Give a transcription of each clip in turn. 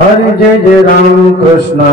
हरि जय जय Ram Krishna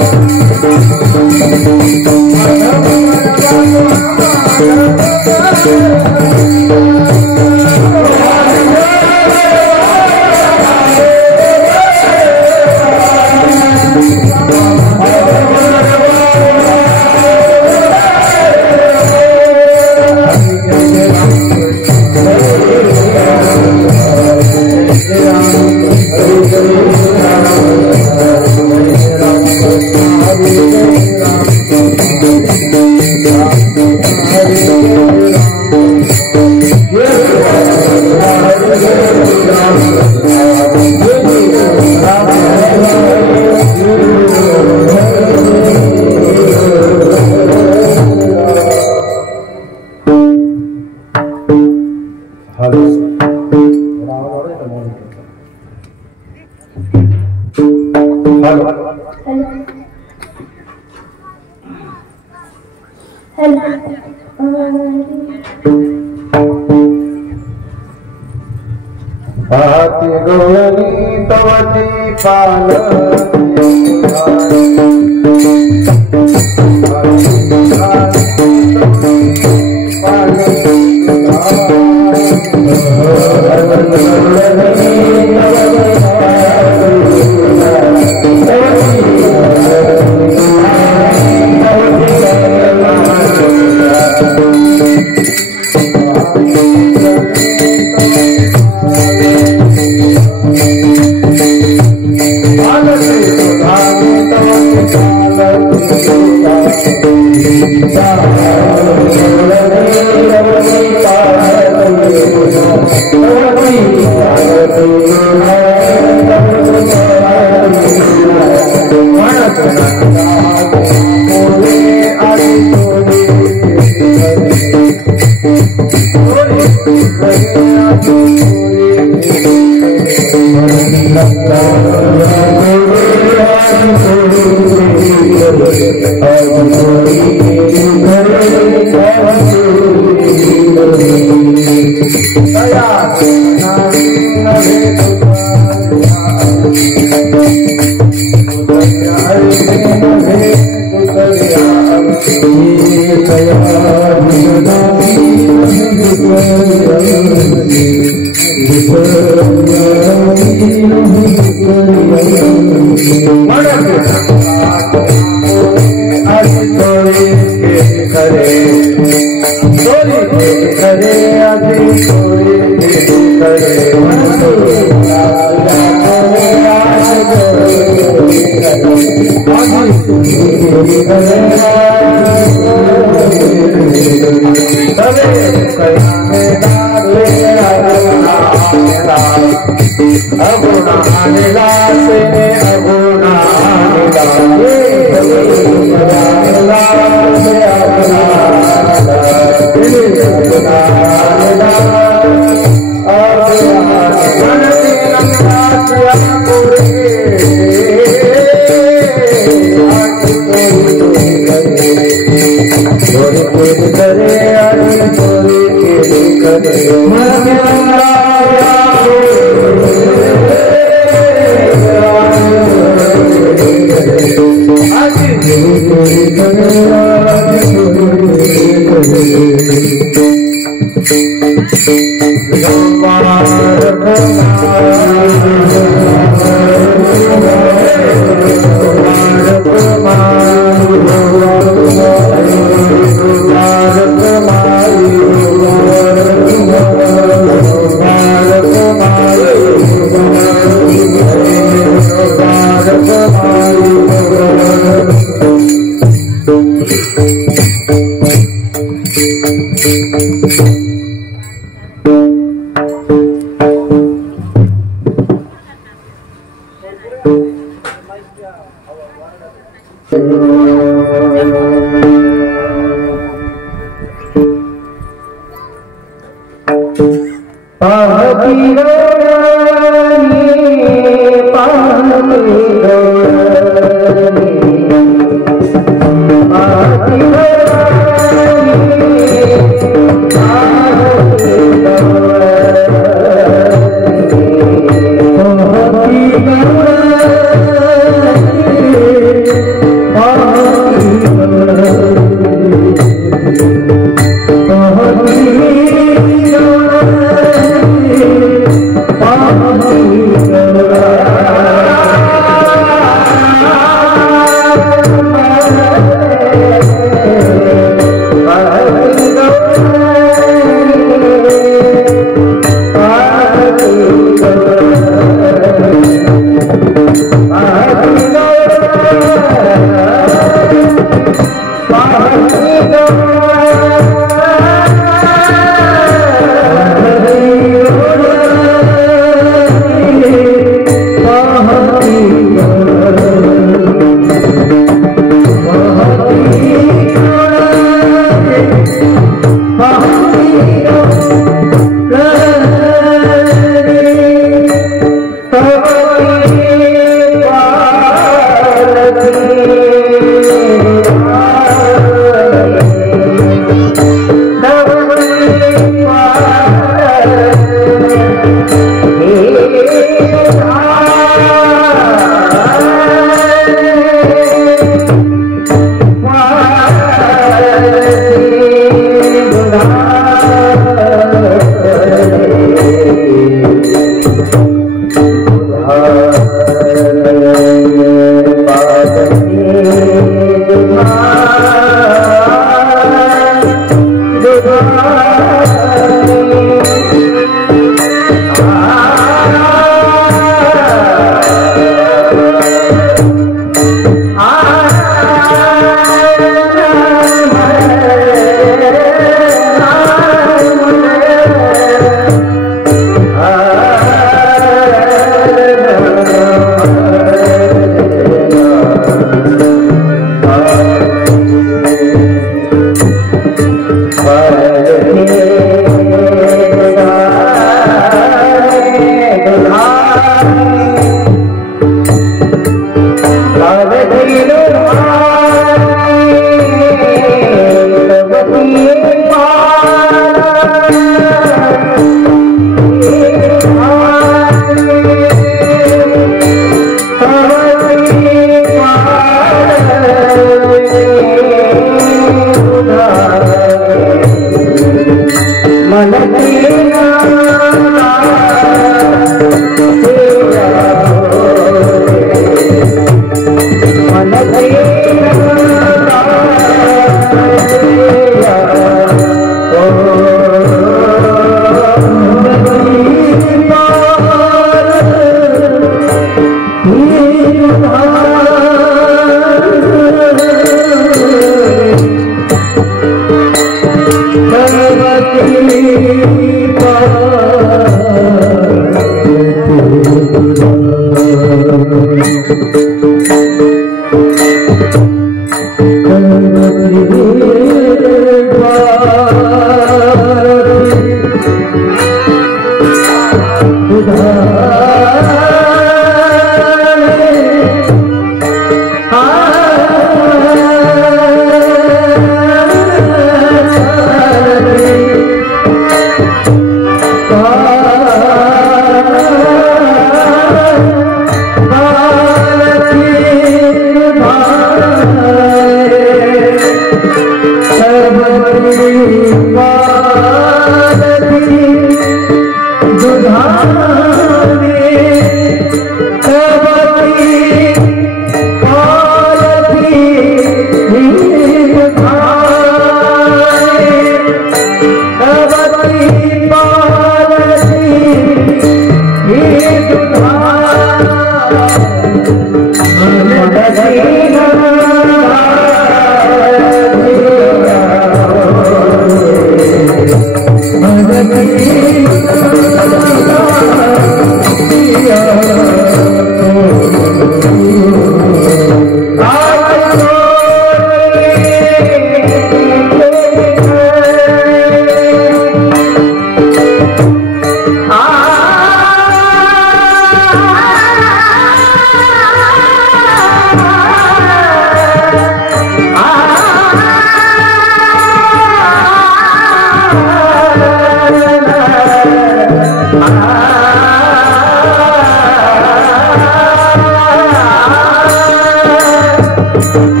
Hey!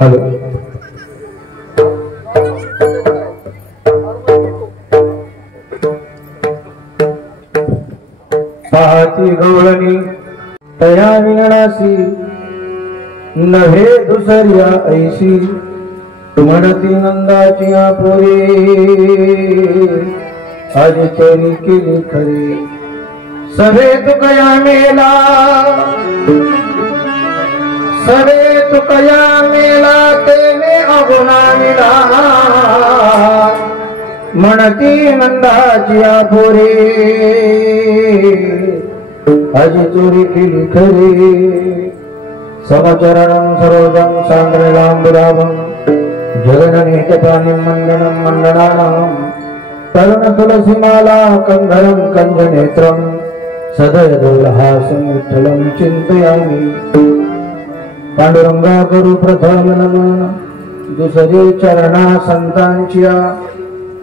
Hello पाहती गवळणी तया विणासी नव्हे दुसऱ्या ऐशी म्हणती नंदाची पोरे आजी तरी केली खरी सवे तुकया मेला सवे तुकया मेला तेने अगुणा मिला म्हणती नंदाची पोरे आजी चोरी केली खरी समचरणं सरोजं सान्द्रलाम्बुराभं जगन्निहितपाणिं मण्डनं मण्डनानां तरुणतुलसीमाला कन्धरं कञ्जनेत्रं सदयदोलहासं विठ्ठलं चिन्तयामि पांडुरंगा गुरु प्रथम नमन दुसरे चरणा संतांच्या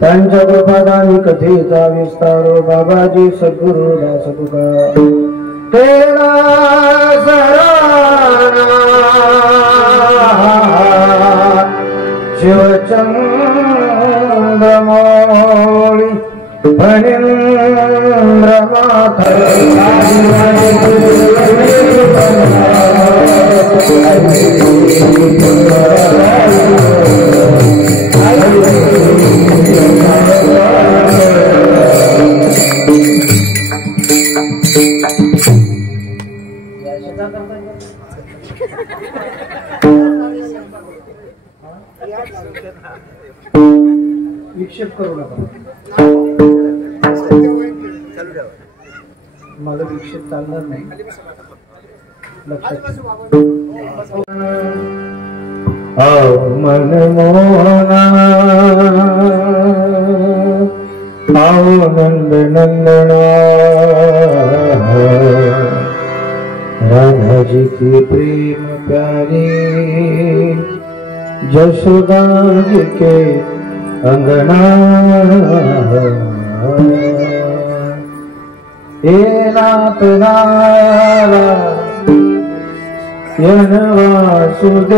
त्यांच्या कृपादानी कथेचा विस्तारो बाबाजी सद्गुरु दास तुका तेरा सराना शिवचंद्रमौळी फणींद्रमाथ विक्षेप करू नका मला विक्षेप चालणार नाही लक्षात मन मोहना आओ नंद नंदना राधा जी की प्रेम प्यारी जशोदा जी के अंगना हे नाथ नारायण वासुदेव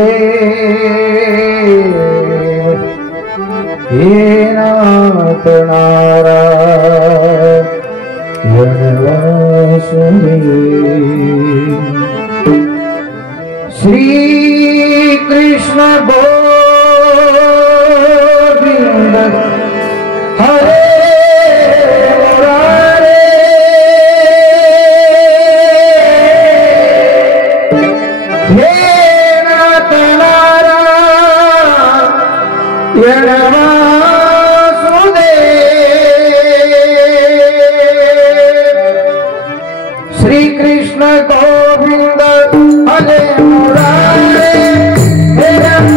हे नाथ नारायण वासुदेव श्री कृष्ण गोविंद हरे मुरारे हे नाथ नारायण वासुदेव श्री कृष्ण गोविंद हरे मुरारे हे नाथ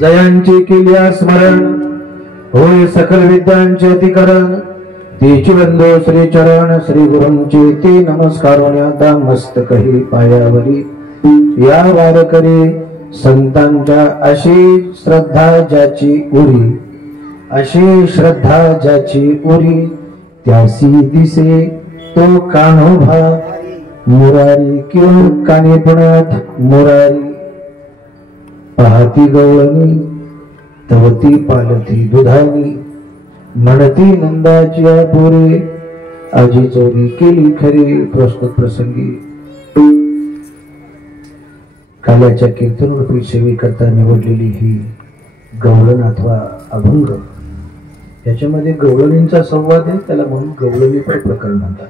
जयांची केल्या स्मरण होय सकल विद्यांचे अतिकरण तेची बंधो श्री चरण श्री गुरूंचे ते नमस्कारोने आता मस्तकही पायावरी या वारकरी संतांच्या अशी श्रद्धा ज्याची उरी अशी श्रद्धा ज्याची उरी त्यासी दिसे तो कान्होबा मुरारी किंवा कानेपणात मुरारी पाहती गवळणी तवती पालती दुधानी म्हणती नंदाची पुरे आजी चोरी केली खरी. प्रस्तुत प्रसंगी काल्याच्या कीर्तनरूपी सेवेकरता निवडलेली ही गवळण अथवा अभंग, याच्यामध्ये गवळणींचा संवाद आहे, त्याला म्हणून गवळणी प्रकरण म्हणतात.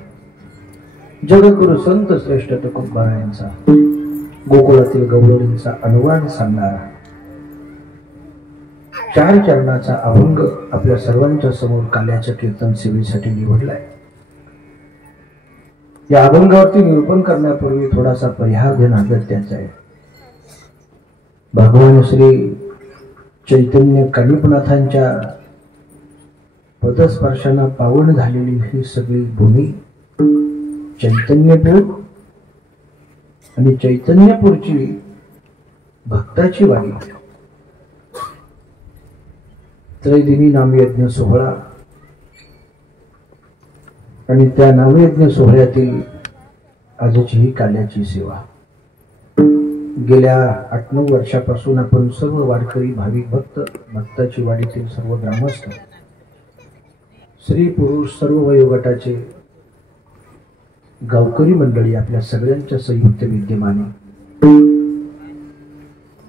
जगद्गुरु संत श्रेष्ठ तुकोबारायांचा गोकुळातील गवळणींचा अनुवाद सांगणारा 4 चरणाचा अभंग आपल्या सर्वांच्या समोर काल्याच्या कीर्तन सेवेसाठी निवडलाय. या अभंगावरती निरूपण करण्यापूर्वी थोडासा परिहार देणं गरजेचं आहे. भगवान श्री चैतन्य कानिपनाथांच्या पदस्पर्शाने पावन झालेली ही सगळी भूमी चैतन्यपूर आणि चैतन्यपूरची भक्ताची वाणी. त्रैदिनी नामयज्ञ सोहळा आणि त्या नामयज्ञ सोहळ्यातील आजची ही काल्याची सेवा. गेल्या 8-9 वर्षापासून आपण सर्व वारकरी भाविक भक्ताची वाडीतील सर्व ग्रामस्थ, स्त्री पुरुष सर्व वयोगटाचे गावकरी मंडळी आपल्या सगळ्यांच्या संयुक्त विद्यमाने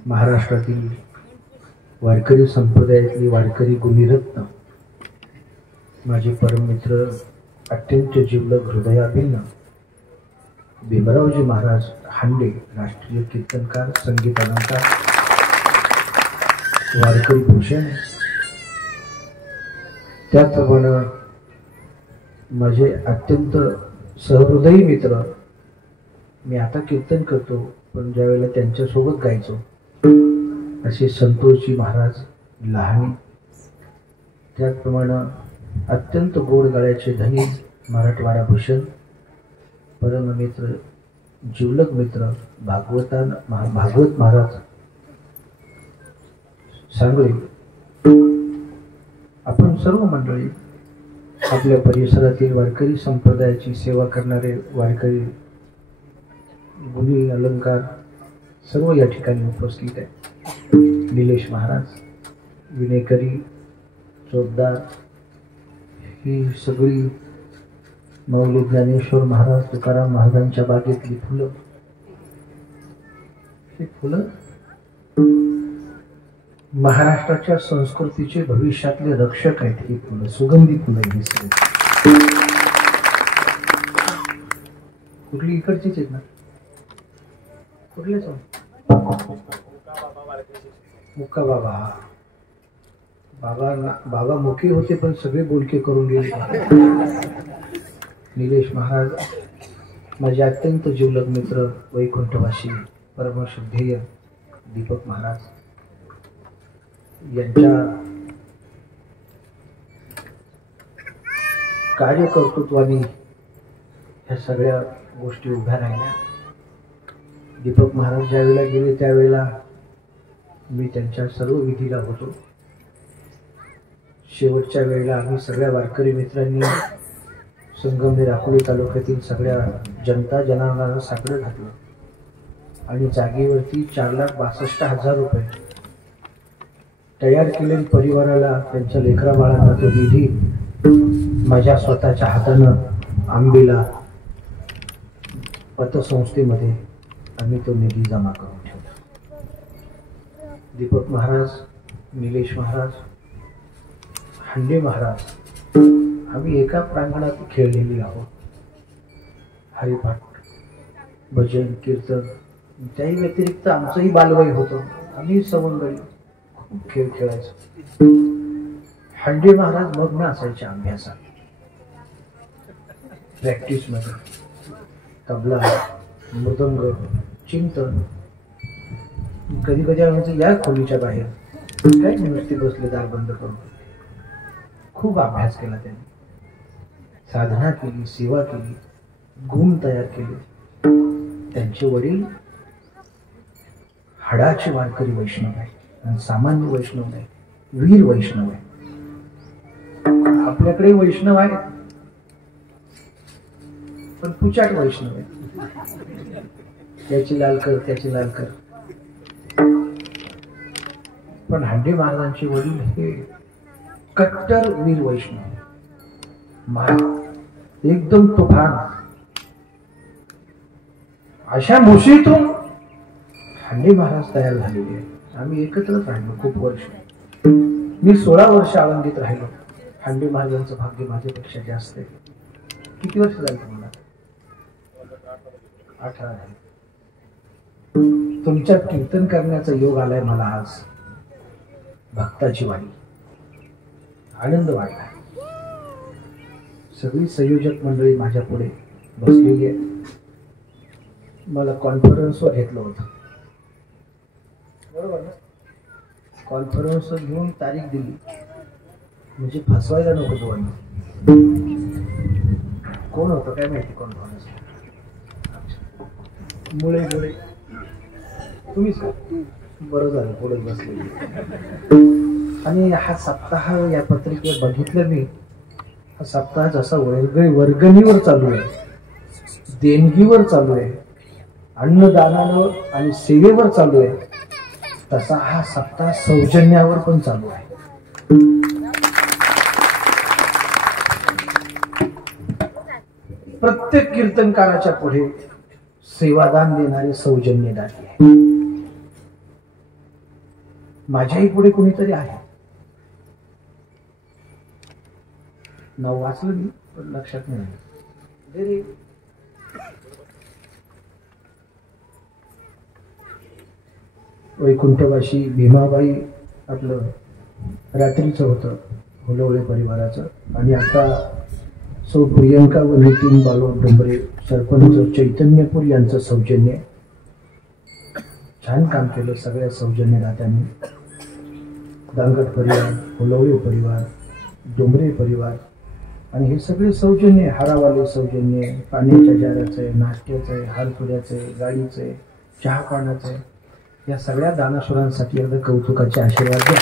महाराष्ट्रातील वारकरी संप्रदायातली वारकरी गुणीरत्न, माझे परममित्र, अत्यंत जिवलग हृदयाभिन्न भीमरावजी महाराज हांडे, राष्ट्रीय कीर्तनकार, संगीत अलंकार, वारकरी भूषण, त्याचप्रमाणे माझे अत्यंत सहृदयी मित्र, मी आता कीर्तन करतो पण ज्यावेळेला त्यांच्यासोबत गायचो असे संतोषजी महाराज लहानी, त्याचप्रमाणे अत्यंत गोड गळ्याचे धनी मराठवाडा भूषण, परममित्र, जिवलग मित्र भागवत महाराज सांगळे, आपण सर्व मंडळी आपल्या परिसरातील वारकरी संप्रदायाची सेवा करणारे वारकरी गुणी अलंकार सर्व या ठिकाणी उपस्थित आहे. निलेश महाराज, विनेकरी, चोपदार, ही सगळी माऊली ज्ञानेश्वर महाराज, तुकाराम महाराजांच्या बागेतली फुलं, ही फुलं महाराष्ट्राच्या संस्कृतीचे भविष्यातले रक्षक आहेत. ही फुलं सुगंधी फुलं, ही सगळी कुठली इकडचीच आहेत ना? कुठलेच मुक्का बाबा. बाबा मुखी होते पण सगळे बोलके करून गेले. निलेश महाराज, माझे अत्यंत जिवलग मित्र, वैकुंठवासी, परमश्रद्धेय दीपक महाराज, यांच्या कार्यकर्तृत्वाने ह्या सगळ्या गोष्टी उभ्या राहिल्या. दीपक महाराज ज्यावेळेला गेले त्यावेळेला मी त्यांच्या सर्व विधीला होतो. शेवटच्या वेळेला आम्ही सगळ्या वारकरी मित्रांनी संगमनेर अकोले तालुक्यातील सगळ्या जनता जनावरांना साकडं घातलं आणि जागेवरती 4,62,000 रुपये तयार केले. परिवाराला, त्यांच्या लेकरा बाळांना तो निधी माझ्या स्वतःच्या हातानं आंबेला पतसंस्थेमध्ये आम्ही तो निधी जमा करून ठेवला. दीपक महाराज, निलेश महाराज, हांडे महाराज, आम्ही एका प्रांगणात खेळलेली आहोत. हरिपाठ, भजन, कीर्तन, त्याही व्यतिरिक्त आमचंही बालवय होतं. आम्ही सवंगडी खूप खेळ खेळायचो. हांडे महाराज मग्न असायचे अभ्यासात, प्रॅक्टिसमध्ये, तबला, मृदंग, चिंतन. कधी कधी आम्ही या खोलीच्या बाहेर काय नुसते बसले दार बंद करून. खूप अभ्यास केला त्यांनी, साधना केली, सेवा केली, गुण तयार केले. त्यांचे वडील हाडाचे वारकरी वैष्णव आहे आणि सामान्य वैष्णव नाही, वीर वैष्णव आहे. आपल्याकडे वैष्णव आहे पण पुचाट वैष्णव आहे. त्याची लाल कर, त्याची लाल कर. पण हांडे महाराजांचे वडील हे कट्टर वीर वैष्णव महाराज, एकदम तुफान. अशा मुशीतून हांडे महाराज तयार झालेले आहेत. आम्ही एकत्रच राहिलो खूप वर्ष. मी 16 वर्ष आळंदीत राहिलो. हांडे महाराजांचं भाग्य माझ्यापेक्षा जास्त आहे. किती वर्ष झाली तुम्हाला? 18 झाली. तुमच्यात कीर्तन करण्याचा योग आलाय मला आज. भक्ताची वाणी, आनंद वाटला. सगळी संयोजक मंडळी माझ्या पुढे बसलेली आहे. मला कॉन्फरन्सवर घेतलं होतं, बरोबर ना? कॉन्फरन्सवर घेऊन तारीख दिली म्हणजे फसवायला नको दोघांना. कोण होतं काय माहिती कॉन्फरन्स? मुळे मुळे तुम्हीच का? बरं झालं पुढे बसले. आणि हा सप्ताह या पत्रिकेवर बघितलं मी. हा सप्ताह जसा वर्गणीवर चालू आहे, देणगीवर चालू आहे, अन्नदानावर आणि सेवेवर चालू आहे, तसा हा सप्ताह सौजन्यावर पण चालू आहे. प्रत्येक कीर्तनकाराच्या पुढे सेवादान देणारे सौजन्यदाती आहे. माझ्याही पुढे कोणीतरी आहे. नाव वाचलं मी पण लक्षात नाही. वैकुंठवाशी भीमाबाई आपलं रात्रीचं होतं हुलवळे परिवाराचं. आणि आता सौ प्रियंका व नितीन बालो डोंबरे सरपंच चैतन्यपूर यांचं सौजन्य. छान काम केलं सगळ्या सौजन्यदात्यांनी. दांगट परिवार, हुलवळे परिवार, डोंबरे परिवार आणि हे सगळे सौजन्य, हारावाले सौजन्य, पाण्याच्या जाराचं आहे, नाश्त्याचं आहे, हारपुड्याचं आहे, गाडीचं आहे, चहा पाण्याचं आहे. या सगळ्या दानशूरांसाठी एकदा कौतुकाचे आशीर्वाद द्या,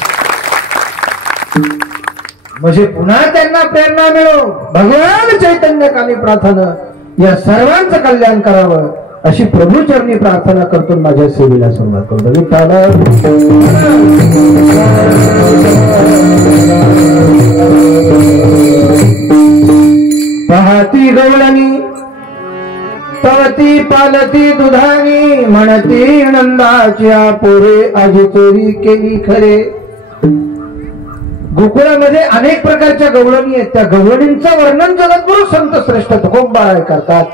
म्हणजे पुन्हा त्यांना प्रेरणा मिळो. भगवान चैतन्यकानी प्रार्थना या सर्वांचं कल्याण करावं अशी प्रभूचरणी प्रार्थना करतो. माझ्या सेवेला सुरुवात करतो. पाहती गवळणी पवती पालती दुधानी, म्हणती नंदाच्या पोरे आजी चोरी केली खरे. गोकुळामध्ये अनेक प्रकारच्या गवळणी आहेत. त्या गवळणींचं वर्णन जगद्गुरु संत श्रेष्ठ तुकोबा करतात.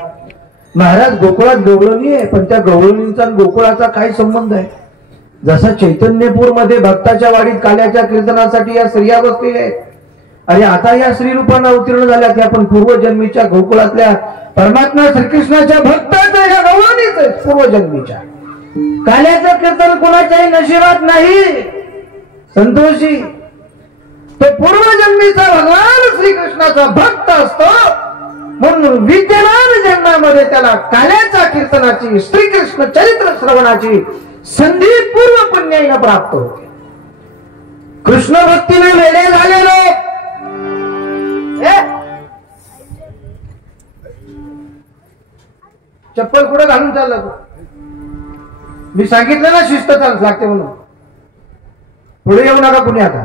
महाराज गोकुळात गवळणी आहे, पण त्या गवळणींचा गोकुळाचा काय संबंध आहे? जसा चैतन्यपूर मध्ये भक्ताच्या वाडीत काल्याच्या कीर्तनासाठी या स्त्रिया बसलेल्या आहेत. आणि आता या श्रीरूपांना अवतीर्ण झाल्या त्या पण पूर्वजन्मीच्या गोकुळातल्या परमात्मा श्रीकृष्णाच्या भक्ताच्या या गवळणीच पूर्वजन्मीच्या. काल्याचं कीर्तन कोणाच्याही नशिबात नाही संतोषी. तो पूर्वजन्मीचा भगवान श्रीकृष्णाचा भक्त असतो. म्हणून विद्यमान जन्मामध्ये त्याला काल्याच्या कीर्तनाची, श्रीकृष्ण चरित्र श्रवणाची संधी पूर्व पुण्याईनं प्राप्त होते. कृष्ण भक्तीने वेडे झालेलो चप्पल कुठे घालून चालला तू? मी सांगितलं ना शिस्त लागते म्हणून. पुढे येऊ नका कुणी. आता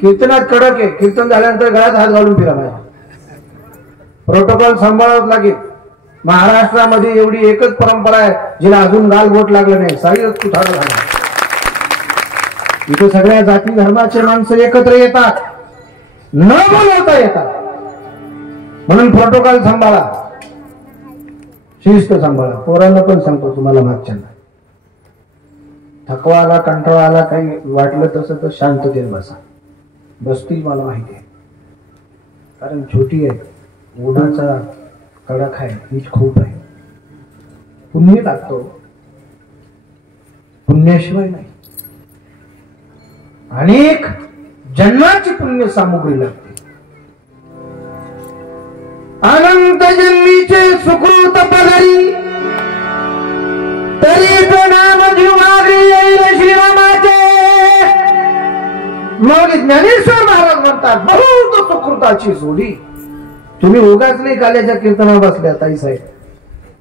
कीर्तनात कडक आहे. कीर्तन झाल्यानंतर गळ्यात हात घालून फिरा. माझ्या प्रोटोकॉल सांभाळावं लागेल. महाराष्ट्रामध्ये एवढी एकच परंपरा आहे जिला अजून गाल बोट लागलं नाही. सारी कुठार झाला. इथे सगळ्या जाती धर्माचे माणसं एकत्र येतात, न बोलवता येतात. म्हणून प्रोटोकॉल सांभाळा, शिस्त सांभाळा. पोरांना पण सांगतो तुम्हाला मागच्यांना. थकवा आला, कंटाळा आला, काही वाटलं तसं तर शांततेत बसा. बसतील मला माहिती आहे, कारण छोटी आहे, उन्हाचा कडक आहे, हीच खूप आहे. पुण्य लागतो, पुण्याशिवाय नाही. अनेक जन्माची पुण्य सामुग्री लागते. अनंत जन्मीचे सुकृत पदरी तरी नाम जीवारी येईल श्रीरामाचे. मग ज्ञानेश्वर महाराज म्हणतात बहुत सुकृताची जोडी. तुम्ही उगाच नाही काल्याच्या कीर्तनाला बसल्या ताई साहेब.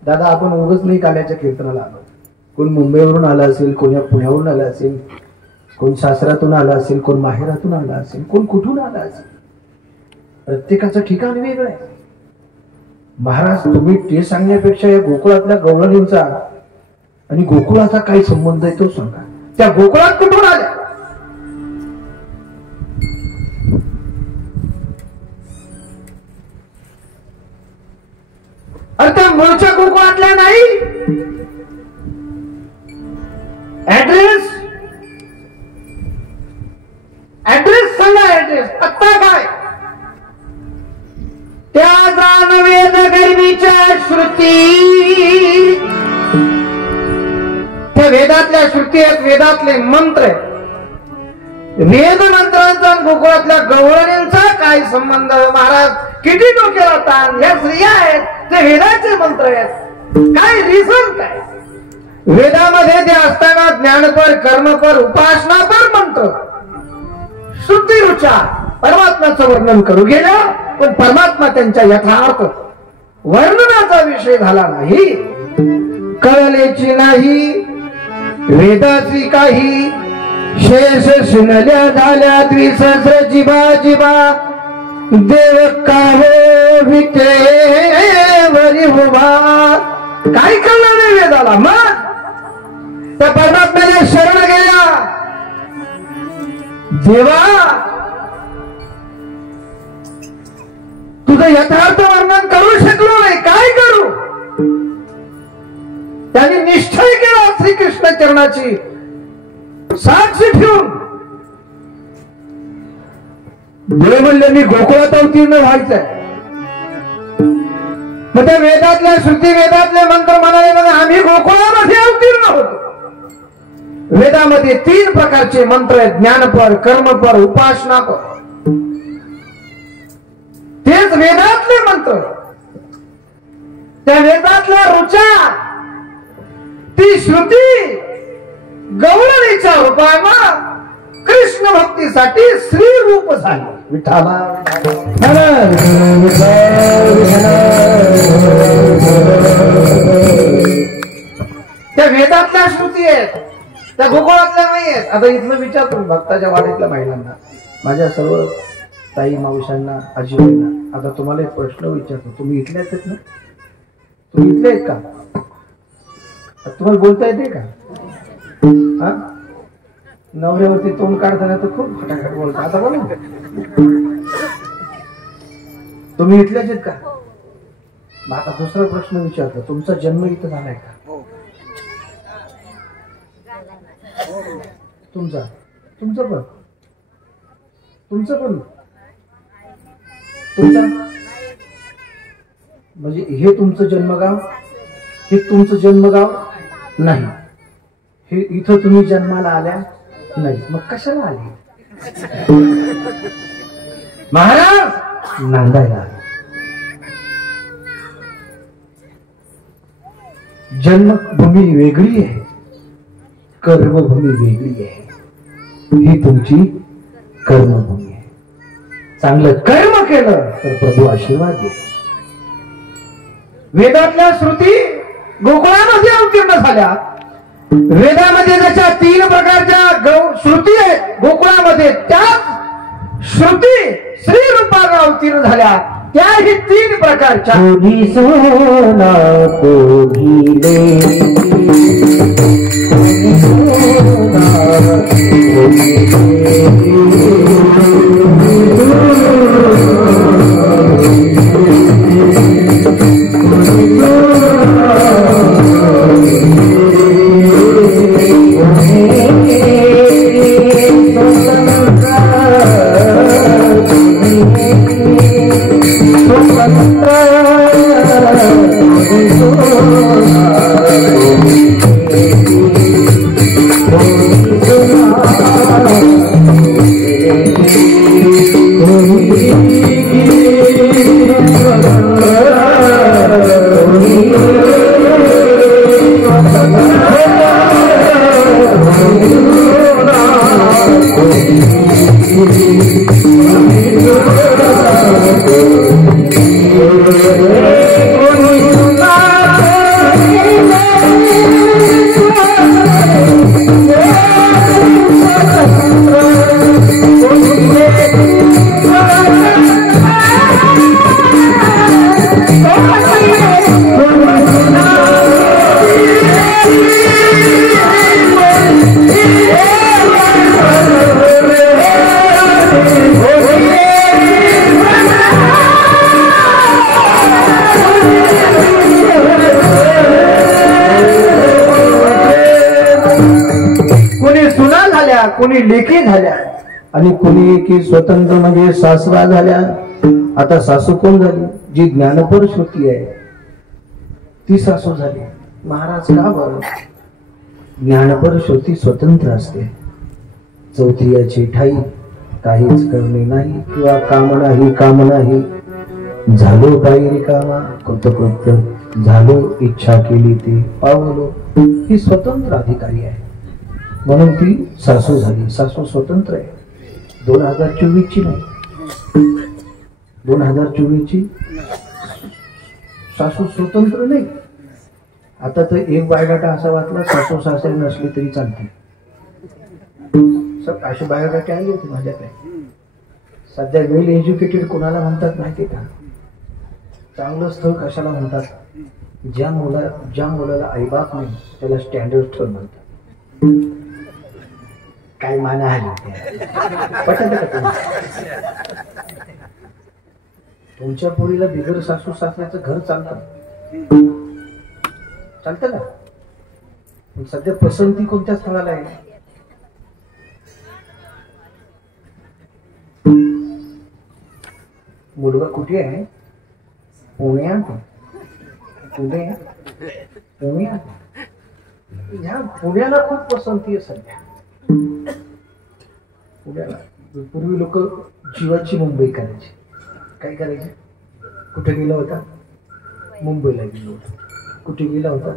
दादा आपण उगाच नाही काल्याच्या कीर्तनाला आलो. कोण मुंबईवरून आला असेल, कोण्या पुण्यावरून आला असेल, कोण सासरातून आला असेल, कोण माहेरातून आला असेल, कोण कुठून आला असेल, प्रत्येकाचं ठिकाण वेगळं आहे. महाराज तुम्ही ते सांगण्यापेक्षा या गोकुळातल्या गवळणींचा आणि गोकुळाचा काय संबंध आहे तो सांगा. त्या गोकुळात कुठून आल्या? अरे त्या मूळच्या गोकुळातल्या नाही. ऍड्रेस सांगा. ऍड्रेस पत्ता काय? त्या वेद गर्मीच्या श्रुती, त्या वेदातल्या श्रुती आहेत, वेदातले मंत्र आहेत. वेद मंत्रांचा गोकुळातल्या गवळणींचा काय संबंध? महाराज किती डोक्याला ताण. या स्त्रिया आहेत, ते वेदाचे मंत्र आहेत. काय रिझन काय? वेदामध्ये ते असताना ज्ञानपर, कर्मपर, उपासनापर मंत्र, श्रुती उच्चार परमात्म्याचं वर्णन करू गेलं, पण परमात्मा त्यांच्या यथार्थ वर्णनाचा विषय झाला नाही. कळलेची नाही वेदाची काही, शेष शिनल्या झाल्या द्विसहस्र जिबा जिबा, देव काहो विटेवरी उभा. काही कळलं नाही वेदाला. मग त्या परमात्म्याने शरण गेल्या. देवा तुझं यथार्थ वर्णन करू शकलो नाही, काय करू? त्यांनी निश्चय केला श्रीकृष्ण चरणाची साक्षी ठेवून. देव म्हणले मी गोकुळात अवतीर्ण व्हायचंय. मग त्या वेदातल्या श्रुती, वेदातले मंत्र म्हणाले म्हणजे आम्ही गोकुळामध्ये अवतीर्ण होतो. वेदामध्ये 3 प्रकारचे मंत्र आहेत, ज्ञानपर, कर्मपर, उपासनापर. तेच वेदातले मंत्र, त्या वेदातल्या रुचा, ती श्रुती गवळणीच्या रूपानं कृष्ण भक्तीसाठी श्री रूप झाले. विठाला त्या वेदातल्या श्रुती आहेत, त्या गोकुळातल्या नाही आहेत. आता इथलं विचारतो भक्ताच्या वाडीतल्या महिलांना, माझ्या सर्व ताई मावशांना, आजीबाईंना, आता तुम्हाला एक प्रश्न विचारतो. तुम्ही इथल्याच आहेत ना? तुम्ही इथले आहेत का? तुम्हाला बोलता येते का? हा, नवऱ्यावरती तोंड काढताना तर खूप खटाखट बोलता. आता बोला, तुम्ही इथल्याच आहेत का? आता दुसरा प्रश्न विचारतो, तुमचा जन्म इथं झालाय का? तुमचा तुमचं पण तुमचा म्हणजे हे तुमचं जन्मगाव, हे तुमचं जन्मगाव नाही. हे इथं तुम्ही जन्माला आल्या नाही, मग कशाला आले? महाराज नांदायला आले. जन्मभूमी वेगळी आहे, कर्मभूमी वेगळी आहे. ही तुमची कर्मभूमी आहे. चांगलं कर्म केलं तर प्रभू आशीर्वाद देईल. वेदातल्या श्रुती गोकुळामध्ये अवतीर्ण झाल्या. वेदामध्ये जशा 3 प्रकारच्या श्रुती आहेत गोकुळामध्ये, त्याच श्रुती श्री रूपाने अवतीर्ण झाल्या. त्याही 3 प्रकारच्या. कोणी सोना कोणी Oh झाल्या, कोणी लेकी झाल्या आणि कोणी की स्वतंत्र म्हणजे सासरा झाल्या. आता सासू कोण झाली? जी ज्ञानपर श्रुती आहे ती सासू झाली. महाराज का बरं? ज्ञानपर श्रुती स्वतंत्र असते. चौथीयाची ठाई काहीच करणे नाही किंवा काम नाही झालो काही रिकामा कृतकृत्य झालो इच्छा केली ते पावलो. ही स्वतंत्र अधिकारी आहे म्हणून ती सासू झाली. सासू स्वतंत्र आहे. 2024 ची नाही, 2024 ची सासू स्वतंत्र नाही. आता तर एक बायोडाटा असा वाचला, सासू सासरे नसली तरी चालते. असे बायोडाटे आले होते माझ्याकडे. सध्या वेल एज्युकेटेड कोणाला म्हणतात माहितीये का? चांगलं स्थळ कशाला म्हणतात? ज्या मुलाला आईबाप नाही त्याला स्टँडर्ड स्थळ म्हणतात. काय माना आहे पटत का? तुमच्या पोरीला बिगर सासू सासऱ्याचं घर चालतं का? सध्या पसंती कोणत्या स्थळाला आहे? मुलगा कुठे आहे? पुण्यात. ह्या पुण्याला खूप पसंती आहे सध्या. पुण्याला पूर्वी लोक जीवाची मुंबई करायची. काय करायचे? कुठे गेला होता? मुंबईला गेलो होता. कुठे गेला होता?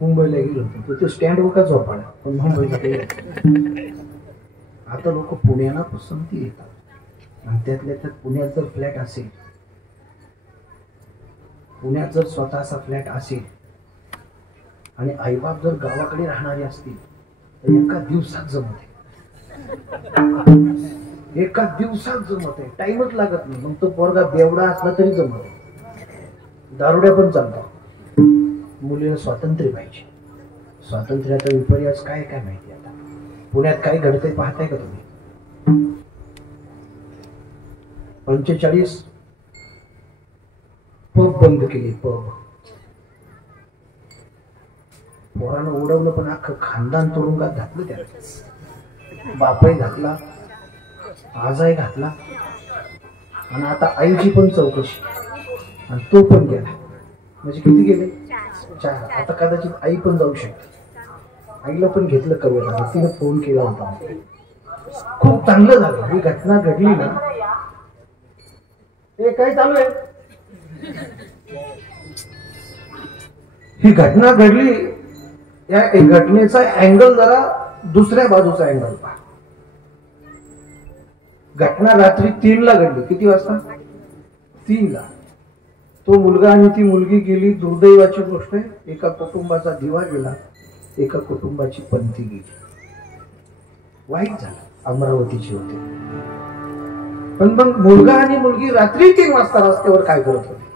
मुंबईला गेलो होतो. तो स्टँड वर का झोपाळा पण मुंबईला गेला. आता लोक पुण्याला पसंती येतात. आणि त्यातल्या त्यात पुण्यात जर फ्लॅट असेल, पुण्यात जर स्वतःचा फ्लॅट असेल आणि आईबाप जर गावाकडे राहणारे असतील तर एका दिवसात जमत आहे. एका दिवसात जमत आहे. टाइमच लागत नाही. मग तो पोरगा बेवडा असला तरी जमत आहे. दारुड्या पण चालतात. मुलीला स्वातंत्र्य पाहिजे. स्वातंत्र्याचा विपर्यास काय काय माहिती. आता पुण्यात काय घडतंय पाहताय का तुम्ही? 45 पब बंद केले. पब पोरानं उडवलं पण अख्खं खानदान तुरुंगात घातलं. त्याला बापाही घातला, आजाही घातला आणि आता आईची पण चौकशी आणि तो पण गेला. म्हणजे किती गेले? 4. आता कदाचित आई पण जाऊ शकते. आईला पण घेतलं कवेला. तिने फोन केला होता. खूप चांगलं झालं. ही घटना घडली ना. हे काय चालू आहे? ही घटना घडली. या घटनेचा अँगल जरा दुसऱ्या बाजूचा अँगल पहा. घटना रात्री 3ला घडली. किती वाजता? 3ला. तो मुलगा आणि ती मुलगी गेली. दुर्दैवाची गोष्ट आहे. एका कुटुंबाचा दिवा गेला, एका कुटुंबाची पंथी गेली. वाईट झालं. अमरावतीची होते. पण मग मुलगा आणि मुलगी रात्री 3 वाजता रस्त्यावर काय करत होते?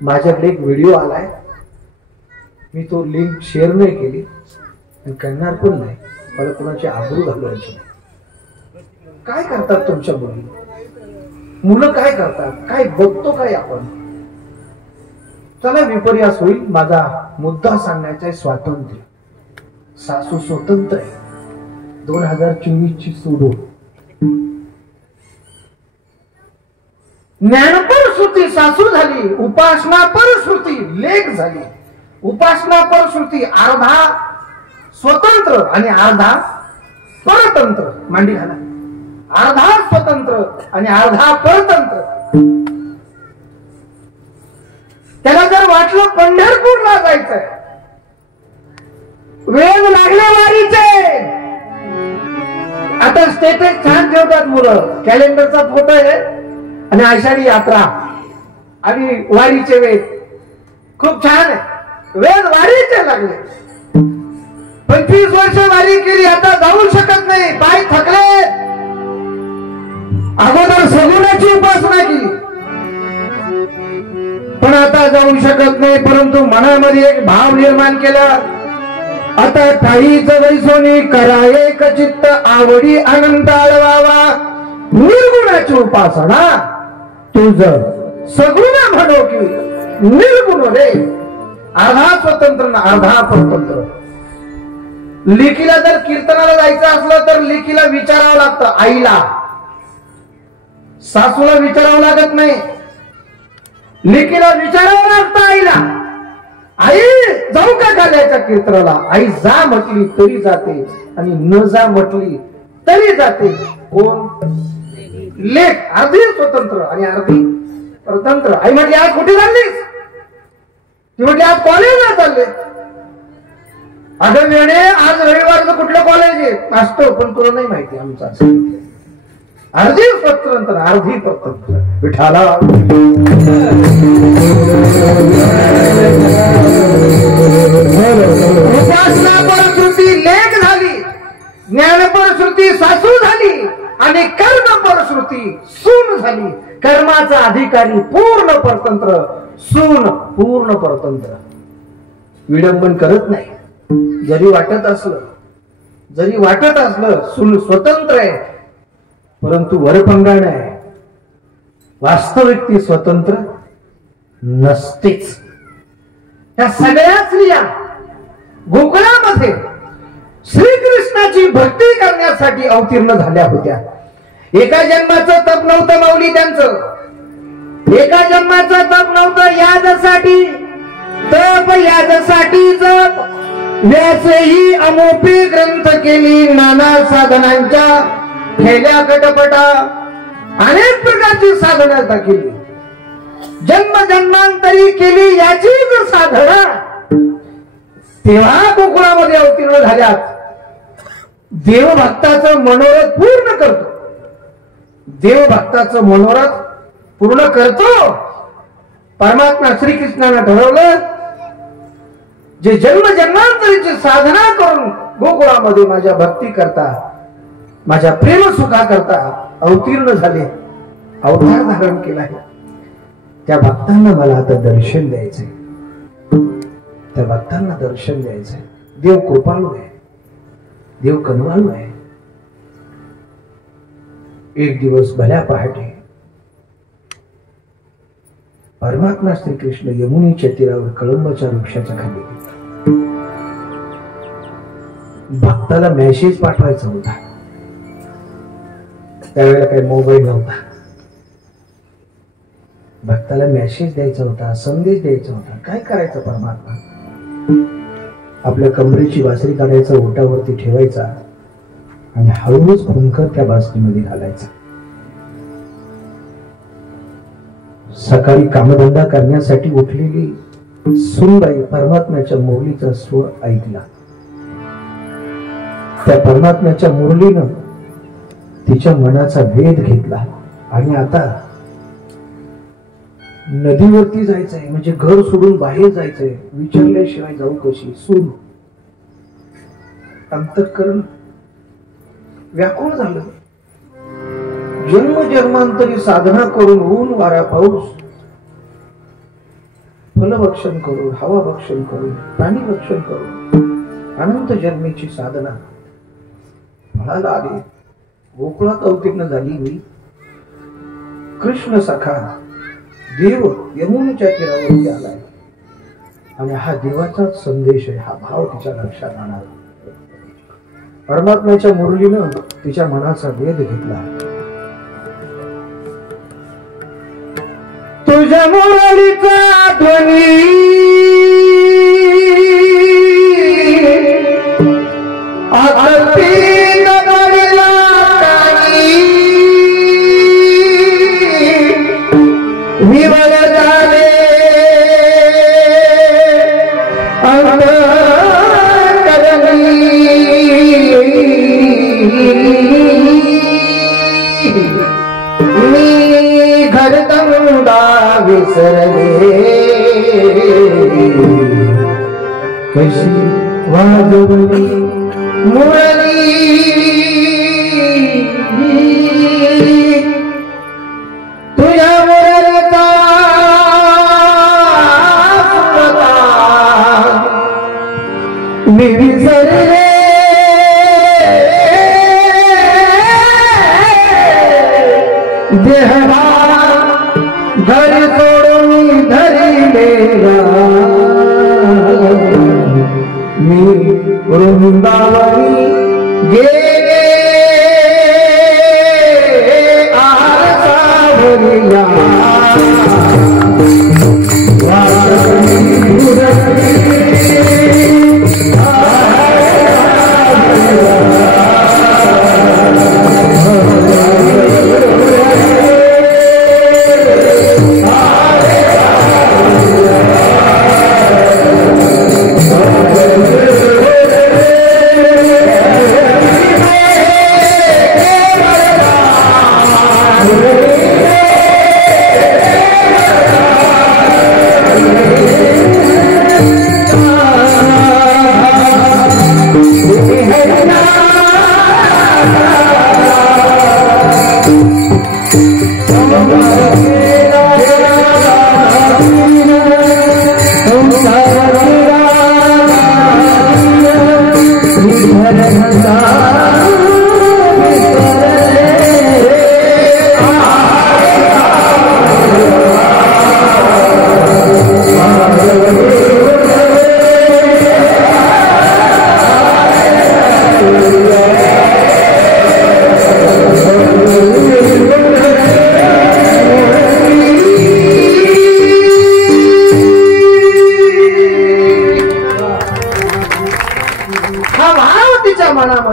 माझ्याकडे एक व्हिडिओ आलाय. मी तो लिंक शेअर नाही केली आणि करणार पण नाही. मला कोणाची आबरू घालवायची नाही. काय करतात तुमच्या मुली? मुलं काय करतात? काय बघतो काय आपण? चला विपर्यास होईल. माझा मुद्दा सांगण्याचा आहे स्वातंत्र्य. सासू स्वतंत्र आहे. 2024 ची सुरू. ज्ञानपर श्रुती सासू झाली. उपासना पर श्रुती लेख झाली. उपासना पर श्रुती अर्धा स्वतंत्र आणि अर्धा परतंत्र. मांडी घाला. अर्धा स्वतंत्र आणि अर्धा परतंत्र. त्याला जर वाटलं पंढरपूरला जायचंय, वेग लागले वारीचे. आता स्टेटस छान ठेवतात मुलं. कॅलेंडरचा फोटो आहे आणि आषाढी यात्रा आणि वारीचे वेग खूप छान आहे. वेग वारीचे लागले. 25 वर्ष वारी केली. आता जाऊ शकत नाही. पाय थकले. अगोदर सगुणाची उपासना केली पण आता जाऊ शकत नाही. परंतु मनामध्ये एक भाव निर्माण केला. आता काहीच वैसोनी करा एक चित्त आवडी आनंद आळवावा. निर्गुणाची उपासना तुझ सगुण म्हणो की निर्गुण रे. अर्धा स्वतंत्र अर्धा परतंत्र. लेकीला जर कीर्तनाला जायचं असलं तर लेकीला विचारावं लागतं आईला, सासूला विचारावं लागत नाही. लेकीला विचारावं लागतं आईला, आई जाऊ का खाल्याच्या कीर्तनाला? आई जा म्हटली तरी जाते आणि न जा म्हटली तरी जाते. कोण? लेक. अर्धी स्वतंत्र आणि अर्धी परतंत्र. आई म्हटली आज कुठे चाललीस? ती म्हटली आज कॉलेजला चालले. अगं वेळे आज रविवारचं कुठलं कॉलेज आहे? असतो पण तुला नाही माहिती आमचं असं. अर्धी स्वतंत्र अर्धी परतंत्र. विठाला उपासना परश्रुती लेख झाली, ज्ञान परश्रुती सासू झाली आणि कर्म परश्रुती सून झाली. कर्माचा अधिकारी पूर्ण परतंत्र, सून पूर्ण परतंत्र. विडंबन करत नाही. जरी वाटत असलं सून स्वतंत्र आहे परंतु वरपंगाण आहे. वास्तविक ती स्वतंत्र नसतेच. त्या सगळ्या स्त्रिया गोकुळामध्ये श्रीकृष्णाची भक्ती करण्यासाठी अवतीर्ण झाल्या होत्या. एका जन्माचं तप नव्हतं माऊली त्यांचं. एका जन्माचं तप नव्हतं. यादसाठी तप, यादसाठी जप. व्यासही अमोपी ग्रंथ केली, नाना साधनांच्या खेल्या कटपटा, अनेक प्रकारची साधना केली. जन्मांतरी केली याचीच साधना तेव्हा गोकुळामध्ये अवतीर्ण झाल्यात. देवभक्ताचं मनोरथ पूर्ण करतो. देवभक्ताचं मनोरथ पूर्ण करतो. परमात्मा श्रीकृष्णाने ठरवलं जे जन्मांतरीची साधना करून गोकुळामध्ये माझ्या भक्ती करता, माझ्या प्रेम सुखा करता अवतीर्ण झाले, अवतार धारण केला आहे, त्या भक्तांना मला आता दर्शन द्यायचंय. त्या भक्तांना दर्शन द्यायचंय. देव कृपाळू आहे, देव कनवाळू आहे. एक दिवस भल्या पहाटे परमात्मा श्रीकृष्ण यमुनेच्या तीरावर कळंबाच्या वृक्षाच्या खाली गेला. भक्ताला मेसेज पाठवायचा होता. त्यावेळेला काही मोबाईल नव्हता. भक्ताला मेसेज द्यायचा होता, संदेश द्यायचा होता. काय करायचं परमात्मा? आपल्या कमरेची बासरी काढायचा, ओटावरती ठेवायचा आणि हळूच खुंकर त्या बासरीमध्ये घालायचा. सकाळी कामधंदा करण्यासाठी उठलेली सुनबाई परमात्म्याच्या मुरलीचा सूर ऐकला. त्या परमात्म्याच्या मुरलीनं तिच्या मनाचा वेध घेतला आणि आता नदीवरती जायचंय, म्हणजे घर सोडून बाहेर जायचंय. विचारल्याशिवाय जाऊ कशी? सून अंतःकरण व्याकुळ झालं. जन्मांतरी साधना करून, ऊन वारा पाऊस फलभक्षण करून, हवा भक्षण करून, प्राणी भक्षण करून अनंत जन्मेची साधना फळाला आली. गोकुळात अवतीर्ण झाली मी. कृष्ण सखा देव यमुनेच्या तीरावरती आलाय आणि हा देवाचाच संदेश आहे, हा भाव तिच्या लक्षात आला. परमात्म्याच्या मुरलीनं तिच्या मनाचा वेध घेतला. तुझ्या मुरलीचा ध्वनी कशी वाजवली मुरली तुझ्या मुरलीचा मी विसरले देहरा घर सोडून धरिलेला मी वृंदावन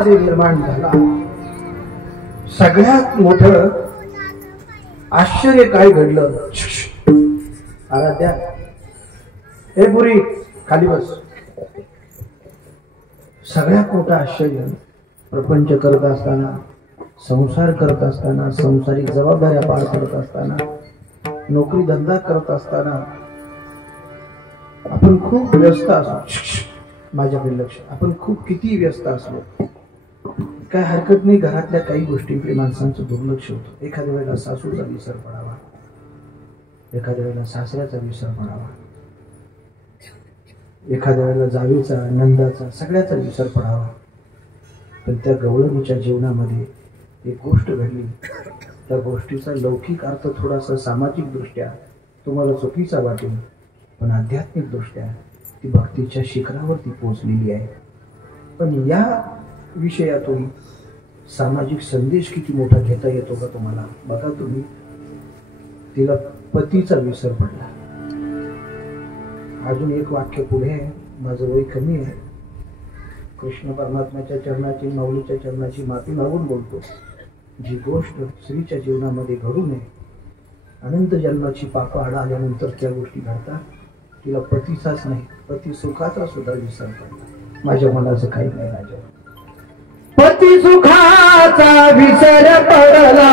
निर्माण झाला. सगळ्यात मोठं आश्चर्य काय घडलं? आराध्या, हे पुरी खाली बस. सगळ्यात मोठं आश्चर्य, प्रपंच करत असताना, संसार करत असताना, संसारिक जबाबदाऱ्या पार करत असताना, नोकरी धंदा करत असताना आपण खूप व्यस्त असतो. माझ्याकडे लक्ष. आपण खूप किती व्यस्त असलो काय हरकत नाही, घरातल्या काही गोष्टींकडे माणसांचं दुर्लक्ष होतं. एखाद्या वेळेला सासूचा विसर पडावा, एखाद्या वेळेला सासऱ्याचा विसर पडावा, एखाद्या वेळेला जावेचा, नंदाचा, सगळ्याचा विसर पडावा. पण त्या गवळणीच्या जीवनामध्ये एक गोष्ट घडली. त्या गोष्टीचा लौकिक अर्थ थोडासा सामाजिक दृष्ट्या तुम्हाला चुकीचा वाटेल, पण आध्यात्मिक दृष्ट्या ती भक्तीच्या शिखरावरती पोहोचलेली आहे. पण या विषयातून सामाजिक संदेश किती मोठा घेता येतो का तुम्हाला? बघा तुम्ही, तिला पतीचा विसर पडला. अजून एक वाक्य पुढे आहे, माझं वय कमी आहे, कृष्ण परमात्म्याच्या चरणाची, माऊलीच्या चरणाची माफी मागून बोलतो. जी गोष्ट स्त्रीच्या जीवनामध्ये घडू नये, अनंत जन्माची पापं आडा आल्यानंतर त्या गोष्टी घडतात. तिला पतीचाच नाही, पती सुखाचा सुद्धा विसर पडला. माझ्या मनाचं काही नाही राजा. पती सुखाचा विसर पडला,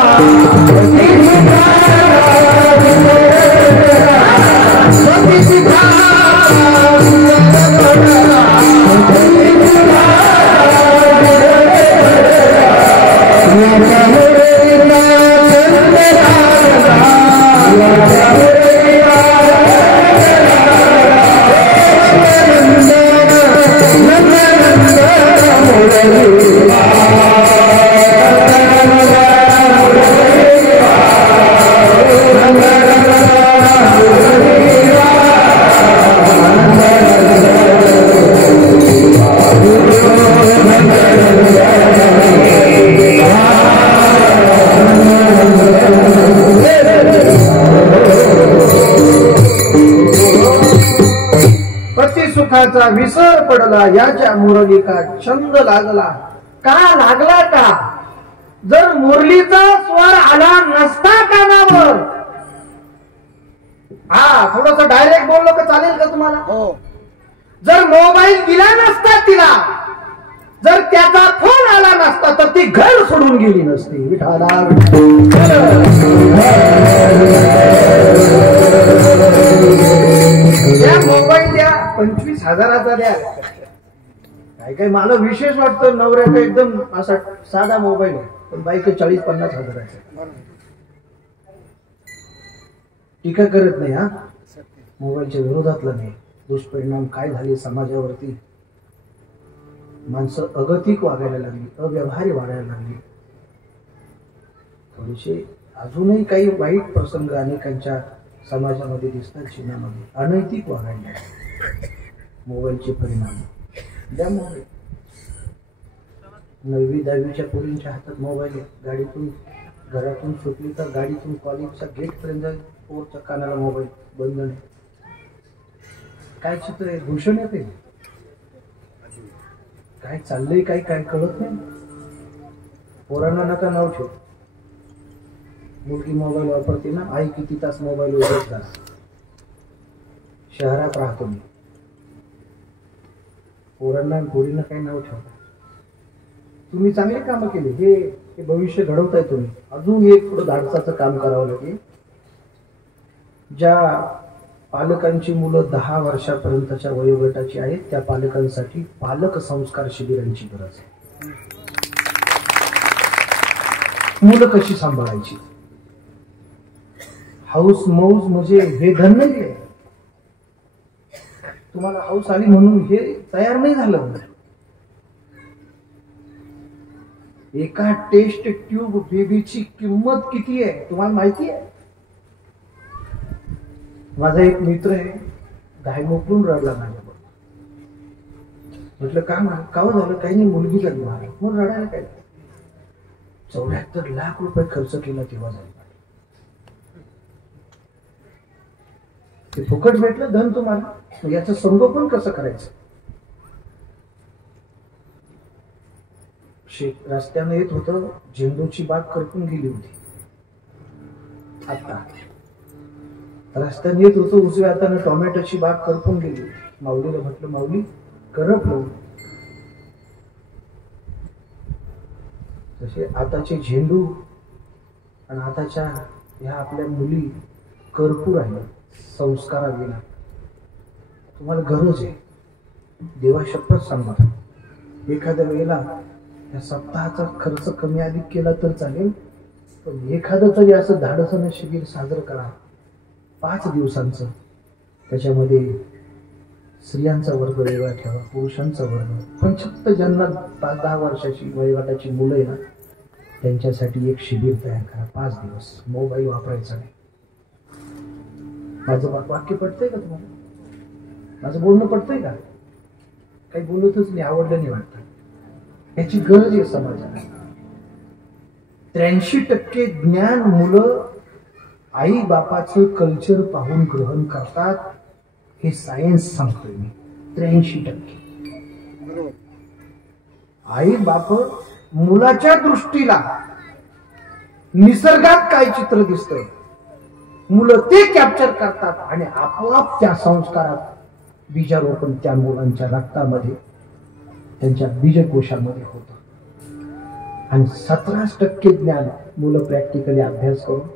पती सुखाचा विसर पडला, याच्या मुरलीका छंद लागला. का लागला? का जर मुरलीचा स्वर आला नसता कानावर, थोडस डायरेक्ट बोललो का चालेल का तुम्हाला? हो. जर मोबाईल दिला नसता तिला, जर त्याचा फोन आला नसता, तर ती घर सोडून गेली नसती. विठाला मोबाईल द्या, 25,000चा द्या. काय मला विशेष वाटतं, नवऱ्याचा एकदम असा साधा मोबाईल आहे, पण बाईक 40-50 हजाराचा. टीका करत नाही, मोबाईलच्या विरोधातला नाही. दुष्परिणाम काय झाले समाजावरती? माणसं अगतिक वागायला लागली, अव्यवहारी वागायला लागली. थोडेसे अजूनही काही वाईट प्रसंग अनेकांच्या समाजामध्ये दिसतात. जीवनामध्ये अनैतिक वागायला मोबाईलचे परिणाम. द्या मोबाईल, 9वी 10वीच्या पोरींच्या हातात मोबाईल आहे. गाडीतून घरातून सुटली तर गाडीतून कॉलेजच्या गेटपर्यंत पोरच्या कानाला मोबाईल बंद नाही. काय चित्र आहे, भूषण आहे ते. काय चाललंय काय काय कळत नाही. पोरांना नका नाव ठेव. मुलगी मोबाईल वापरते ना, आई किती तास मोबाईल वापरत झाला. शहरात राहतो मी. पोरांना पोरींना काही नाव ठेवता. तुम्ही चांगले काम केले. हे भविष्य घडवताय तुम्ही. अजून एक पुढे धाडसाचं काम करावं लागेल. ज्या पालकांची मुलं 10 वर्षापर्यंतच्या वयोगटाची आहेत त्या पालकांसाठी पालक संस्कार शिबिरांची गरज आहे. मुलं कशी सांभाळायची. हाऊस मौज म्हणजे हे धन नाहीये. तुम्हाला हाऊस आली म्हणून हे तयार नाही झालं. एका टेस्ट ट्यूब बेबीची किंमत किती आहे तुम्हाला माहिती आहे. माझा एक मित्र आहे, गाय मोकळून रडला माझ्यावर. म्हटलं का झालं. काही नाही, मुलगी झाली मला. म्हणून रडायला काय. 74 लाख रुपये खर्च केला तेव्हा झालं. ते फुकट भेटलं धन तुम्हाला. याचं संगोपन कसं करायचं. रस्त्याने येत होतं, झेंडूची बाग करपून गेली होती. आता रस्त्याने येत होतं, उजव्या हाताने टोमॅटोची बाग करपून गेली होती. माऊलीला म्हटलं माऊली करपलो. तसे आताचे झेंडू आणि आताच्या ह्या आपल्या मुली करपूर आहे संस्काराविना. तुम्हाला गरज आहे. देवा शपथ सांगा. एखाद्या वेळेला या सप्ताहाचा खर्च कमी अधिक केला तर चालेल, पण एखादं तरी असं धाडसानं शिबिर साजरं करा 5 दिवसांचं. त्याच्यामध्ये स्त्रियांचा वर्ग वेगळा ठेवा, पुरुषांचा वर्ग. पण फक्त ज्यांना 5-10 वर्षाची वयोगटाची मुलं आहे ना त्यांच्यासाठी एक शिबिर तयार करा 5 दिवस. मोबाईल वापरायचा नाही. माझं वाक्य पटतंय का तुम्हाला. माझं बोलणं पटतंय का. काही बोलतच नाही, आवडलं नाही वाटतं. याची गरज आहे समाजाला. 83% ज्ञान मुलं आई बापाचं कल्चर पाहून ग्रहण करतात. हे सायन्स सांगतोय मी. 83%. आई बाप मुलाच्या दृष्टीला निसर्गात काय चित्र दिसतंय मुलं ते कॅप्चर करतात आणि आपोआप त्या संस्कारात बीजारोपण त्या मुलांच्या रक्तामध्ये त्यांच्या बीजकोशामध्ये होतं. आणि 17% ज्ञान मुलं प्रॅक्टिकली अभ्यास करून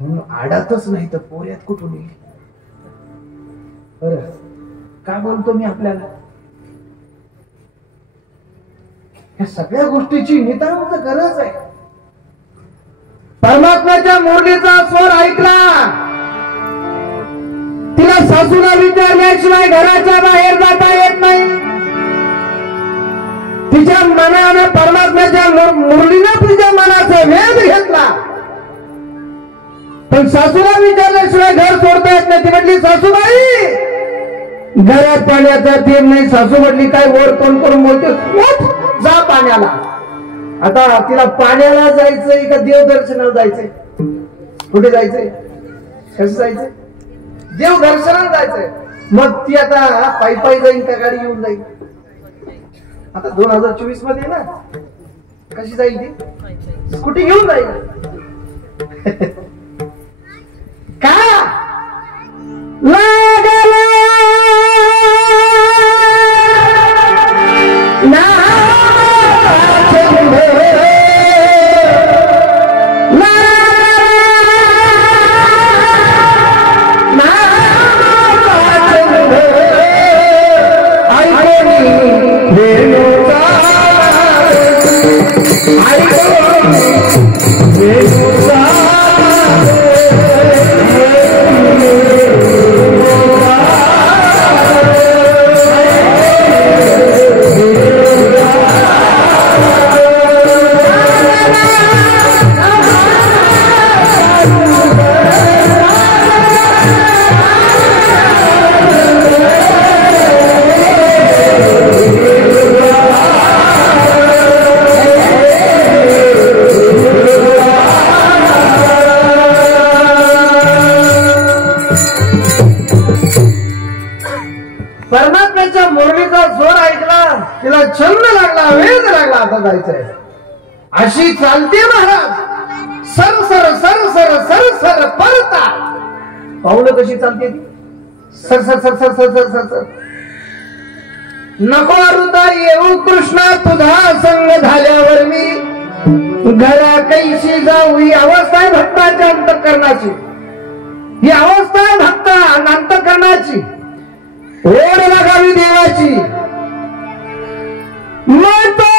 म्हणून आडातच नाही तर पोऱ्यात कुठून येईल. बरं का बोलतो मी आपल्याला. या सगळ्या गोष्टीची नितांत गरज आहे. परमात्म्याच्या मुरलीचा स्वर ऐकला. तिला सासूला विचारल्याशिवाय घराच्या बाहेर जाता येत नाही. तिच्या मनानं परमात्म्याच्या मुरलीनं तिच्या मनाचा वेध घेतला. पण सासूला विचारल्याशिवाय घर सोडता येत नाही. ती म्हटली सासूबाई घरात पाण्याचा तीर नाही. सासू म्हटली काय वर तोंड करून बोलते. जा पाण्याला. आता तिला पाण्याला जायचंय का देवदर्शनाला जायचंय. कुठे जायचंय. कसं जायचंय. देवदर्शनाला जायचंय. मग ती आता पायी पायी जाईल का गाडी घेऊन जाईल. आता 2024 मध्ये ना कशी जाईल ती. स्कूटी घेऊन जाईल का. I वेळ लागला, आता जायचंय. अशी चालते Maharaj, sir sir sir sir sir sir परता. पावलं कशी चालते ती? Sir sir sir sir sir sir sir sir. नको अरुता येऊ कृष्णा तुझा संग झाल्यावर मी घरा कैशी जाऊ. ही अवस्था आहे भक्ताच्या अंतःकरणाची, ही अवस्था आहे भक्ता अंतःकरणाची. ओढ लागावी देवाची. म्हणतो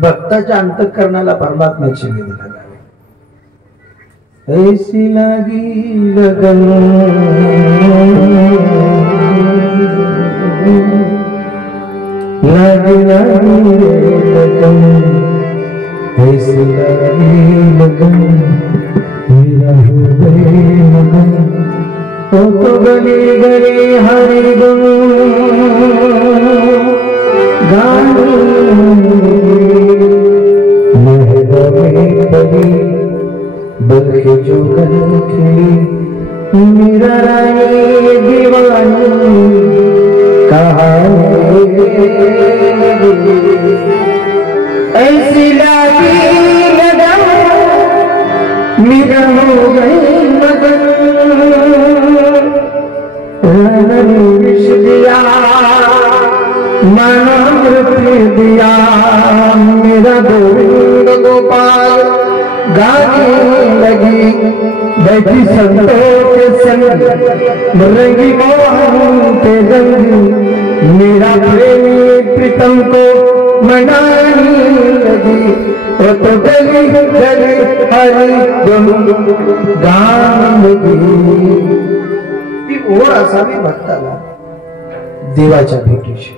भक्ताच्या अंतःकरणाला परमात्म्याची वेद लागावी. ऐसी लागी लगन लागी लागी लगन, ऐसी लागी लगन मेरा हृदय लगन. ओ तो गली गली हरि गुण गाने बल्कि जो गल खिली मेरा रानी दीवानी कहानी. ऐसी लागी लगन मेरा हो गई मगन. रन विष दिया मन अमृत दिया मेरा गोविंद गोपाल. गाने लगी बैठी संतों के संग रंगी मोहन के रंग. मेरा प्रेमी प्रीतम को मनाने लगी. वो तो गली गली हरी गुण गान लगी. ती ओढ असावी भक्ताला देवाच्या भेटीची.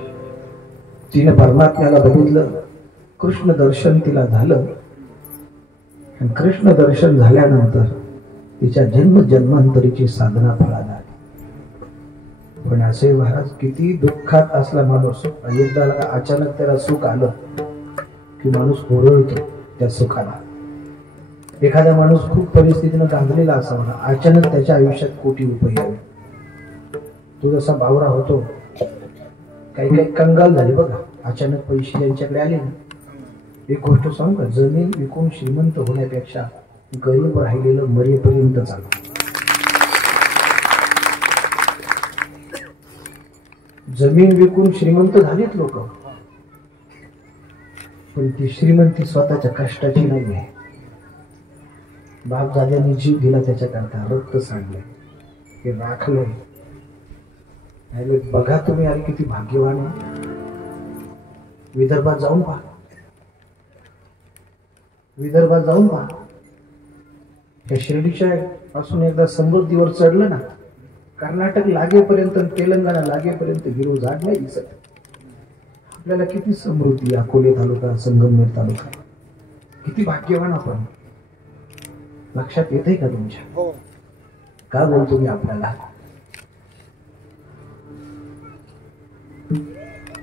तिने परमात्म्याला बघितलं, कृष्ण दर्शन तिला झालं. आणि कृष्ण दर्शन झाल्यानंतर तिच्या जन्म जन्मांतरीची साधना फळाला आली. पण असे महाराज, किती दुःखात असला माणूस एकदा अचानक त्याला सुख आलं की माणूस होरळतो त्या सुखाला. एखादा माणूस खूप परिस्थितीनं गांजलेला असावा, अचानक त्याच्या आयुष्यात कोटी रुपये यावे. तो जसा बावरा होतो, काही काही कंगाल झाले बघा, अचानक पैसे त्यांच्याकडे आले ना. एक गोष्ट सांगू का, जमीन विकून श्रीमंत होण्यापेक्षा गरीब राहिलेलं मरेपर्यंत चालू. जमीन विकून श्रीमंत झालीत लोक, पण ती श्रीमंती स्वतःच्या कष्टाची नाही आहे. बाप दाद्याने जीव दिला त्याच्याकरता, रक्त सांडलंय, हे राखलंय. बघा तुम्ही, अरे किती भाग्यवान आहे. विदर्भात जाऊन पहा, विदर्भात जाऊन पहा. या शिर्डीच्या पासून एकदा समृद्धीवर चढलं ना, कर्नाटक लागेपर्यंत, तेलंगणा लागेपर्यंत हिरो झाड नाही दिसत. आपल्याला किती समृद्धी. अकोले तालुका, संगमनेर तालुका, किती भाग्यवान आपण. लक्षात येतंय का तुमच्या? का बोलतो मी आपल्याला?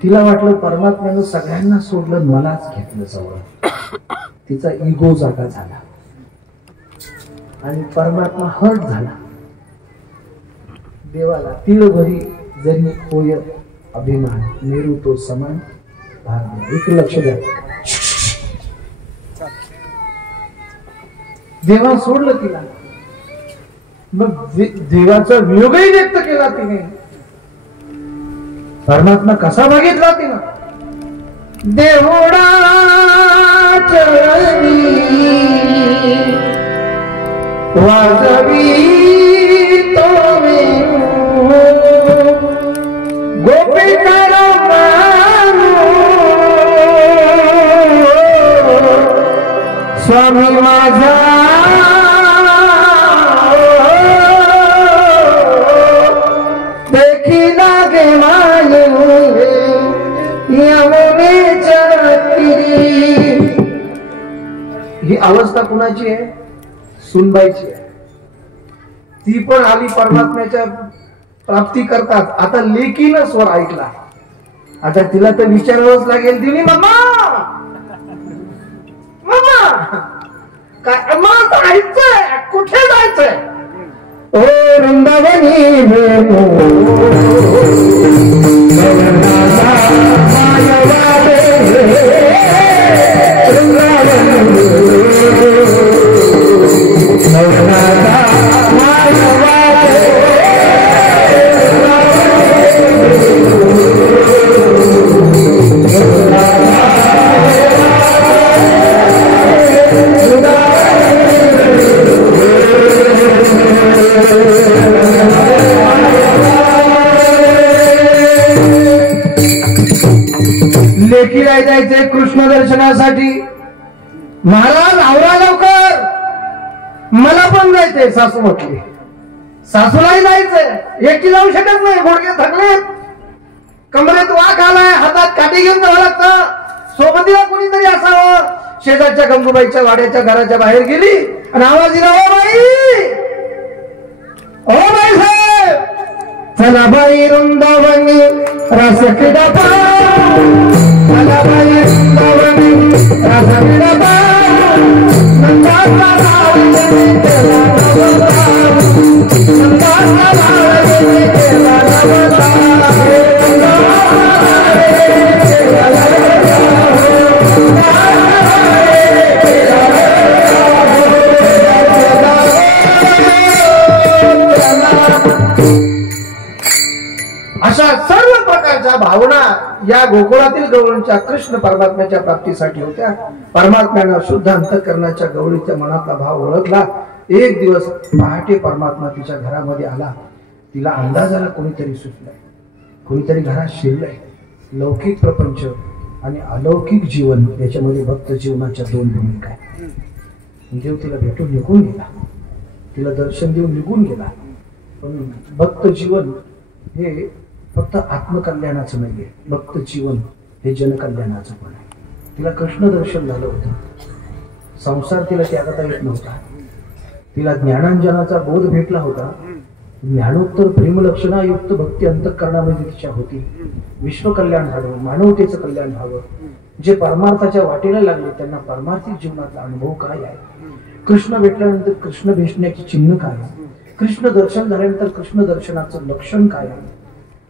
तिला वाटलं परमात्म्यानं सगळ्यांना सोडलं, मलाच घेतलं जवळ. तिचा इगो जागा झाला आणि परमात्मा हर्ट झाला. देवाला तिळभरी जरी होय अभिमान, मेरू तो समान भाग. एक लक्ष द्या, देवा सोडलं तिला, मग देवाचा वियोगही व्यक्त केला तिने. परमात्मा कसा बघितला तिला? देवडा चरणी वाजवी तो गोपिका स्वामी माझा देखी लागे ही अवस्था कुणाची आहे? सुनबाईची आहे. ती पण आली परमात्म्याच्या प्राप्ती करतात. आता लेकीनं स्वर ऐकला, आता तिला तर विचारावंच लागेल. तिने मम्मा मम्मा काय मला जायचंय, कुठे जायचंय? ओ वृंदावनी लेकीला जायचंय कृष्ण दर्शनासाठी. महाराज आवरा लवकर, मला पण जायचंय. सासू म्हटली, सासूलाही जायचंय, एकटी जाऊ शकत नाही, गुडघे थकलेत, कमरेत वाक आलाय, हातात काठी घेऊन जावं लागतं, सोबतीला कोणीतरी असावं. शेजारच्या गंगूबाईच्या वाड्याच्या घराच्या बाहेर गेली आणि आवाज दिला, ओ बाई, ओ बाई साहेब, चला बाई वृंदावनी रस क्रीडा चला बाई वृंदावनी रस क्रीडा अशा सर्व प्रकारच्या भावना या गोकुळातील गवळींच्या कृष्ण परमात्म्याच्या प्राप्तीसाठी होत्या. परमात्म्यानं शुद्ध अंतःकरणाच्या गवळीच्या मनातला भाव ओळखला. एक दिवस पहाटे परमात्मा तिच्या घरामध्ये आला. तिला अंदाज आला कोणीतरी सुचलंय, कोणीतरी घरात शिरलंय. लौकिक प्रपंच आणि अलौकिक जीवन याच्यामध्ये भक्त जीवनाच्या दोन भूमिका आहेत. देव तिला भेटून निघून गेला, तिला दर्शन देऊन निघून गेला. पण भक्त जीवन हे फक्त आत्मकल्याणाचं नाहीये, भक्त जीवन हे जनकल्याणाचं पण आहे. तिला कृष्ण दर्शन झालं होतं, संसार तिला त्यागता येत नव्हता, तिला ज्ञानांजनाचा बोध भेटला होता. ज्ञानोत्तर प्रेमलक्षणायुक्त भक्ती अंतःकरणामध्ये तिच्या होती. विश्वकल्याण व्हावं, मानवतेचं कल्याण व्हावं. जे परमार्थाच्या वाटेला लागले त्यांना परमार्थिक जीवनाचा अनुभव काय आहे, कृष्ण भेटल्यानंतर कृष्ण भेटण्याची चिन्ह काय आहे, कृष्ण दर्शन झाल्यानंतर कृष्ण दर्शनाचं लक्षण काय आहे,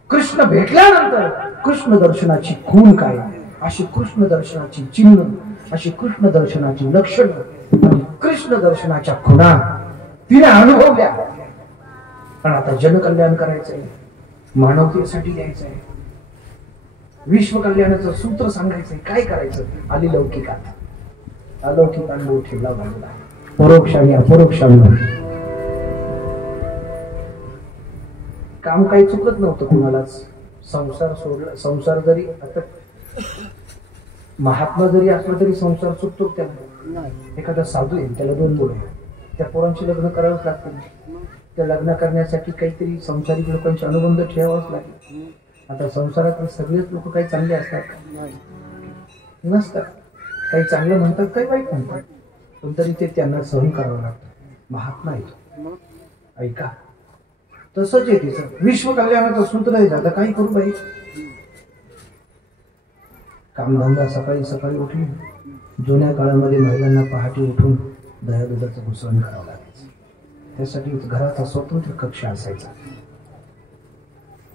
कृष्ण भेटल्यानंतर कृष्ण दर्शनाची खूण काय आहे, अशी कृष्ण दर्शनाची चिन्ह, अशी कृष्ण दर्शनाची लक्षण आणि कृष्ण दर्शनाच्या खुणा तिने अनुभवल्या. पण आता जनकल्याण करायचंय, मानवतेसाठी द्यायचंय, विश्व कल्याणाचं सूत्र सांगायचंय. काय करायचं? आली लौकिकात. अलौकिक अनुभव ठेवला बाजूला, परोक्ष आणि अपरोक्ष अनुभव. काम काही चुकत नव्हतं कुणालाच. संसार सोडला, संसार जरी आता महात्मा जरी असला तरी संसार चुकतो त्याला. एखादा साधू आहे, त्याला 2 मुलं आहे, त्या पोरांची लग्न करावंच लागतं. त्या लग्न करण्यासाठी काहीतरी संसारिक लोकांचे अनुबंध ठेवावंच लागेल. आता संसारातले सगळेच लोक काही चांगले असतात का? नसतात. काही चांगलं म्हणतात, काही वाईट म्हणतात, पण तरी ते त्यांना सहन करावं लागतं. महात्मा आहे, ऐका. तसंच आहे तिचं विश्व कल्याणाचं सूत्र आहे. आता काही करू बाई, कामधंदा सकाळी सकाळी उठली. जुन्या काळामध्ये महिलांना पहाटे उठून दह्या दुधाचं घुसवण करावं लागायचं. त्यासाठी घराचा स्वतंत्र कक्ष असायचा.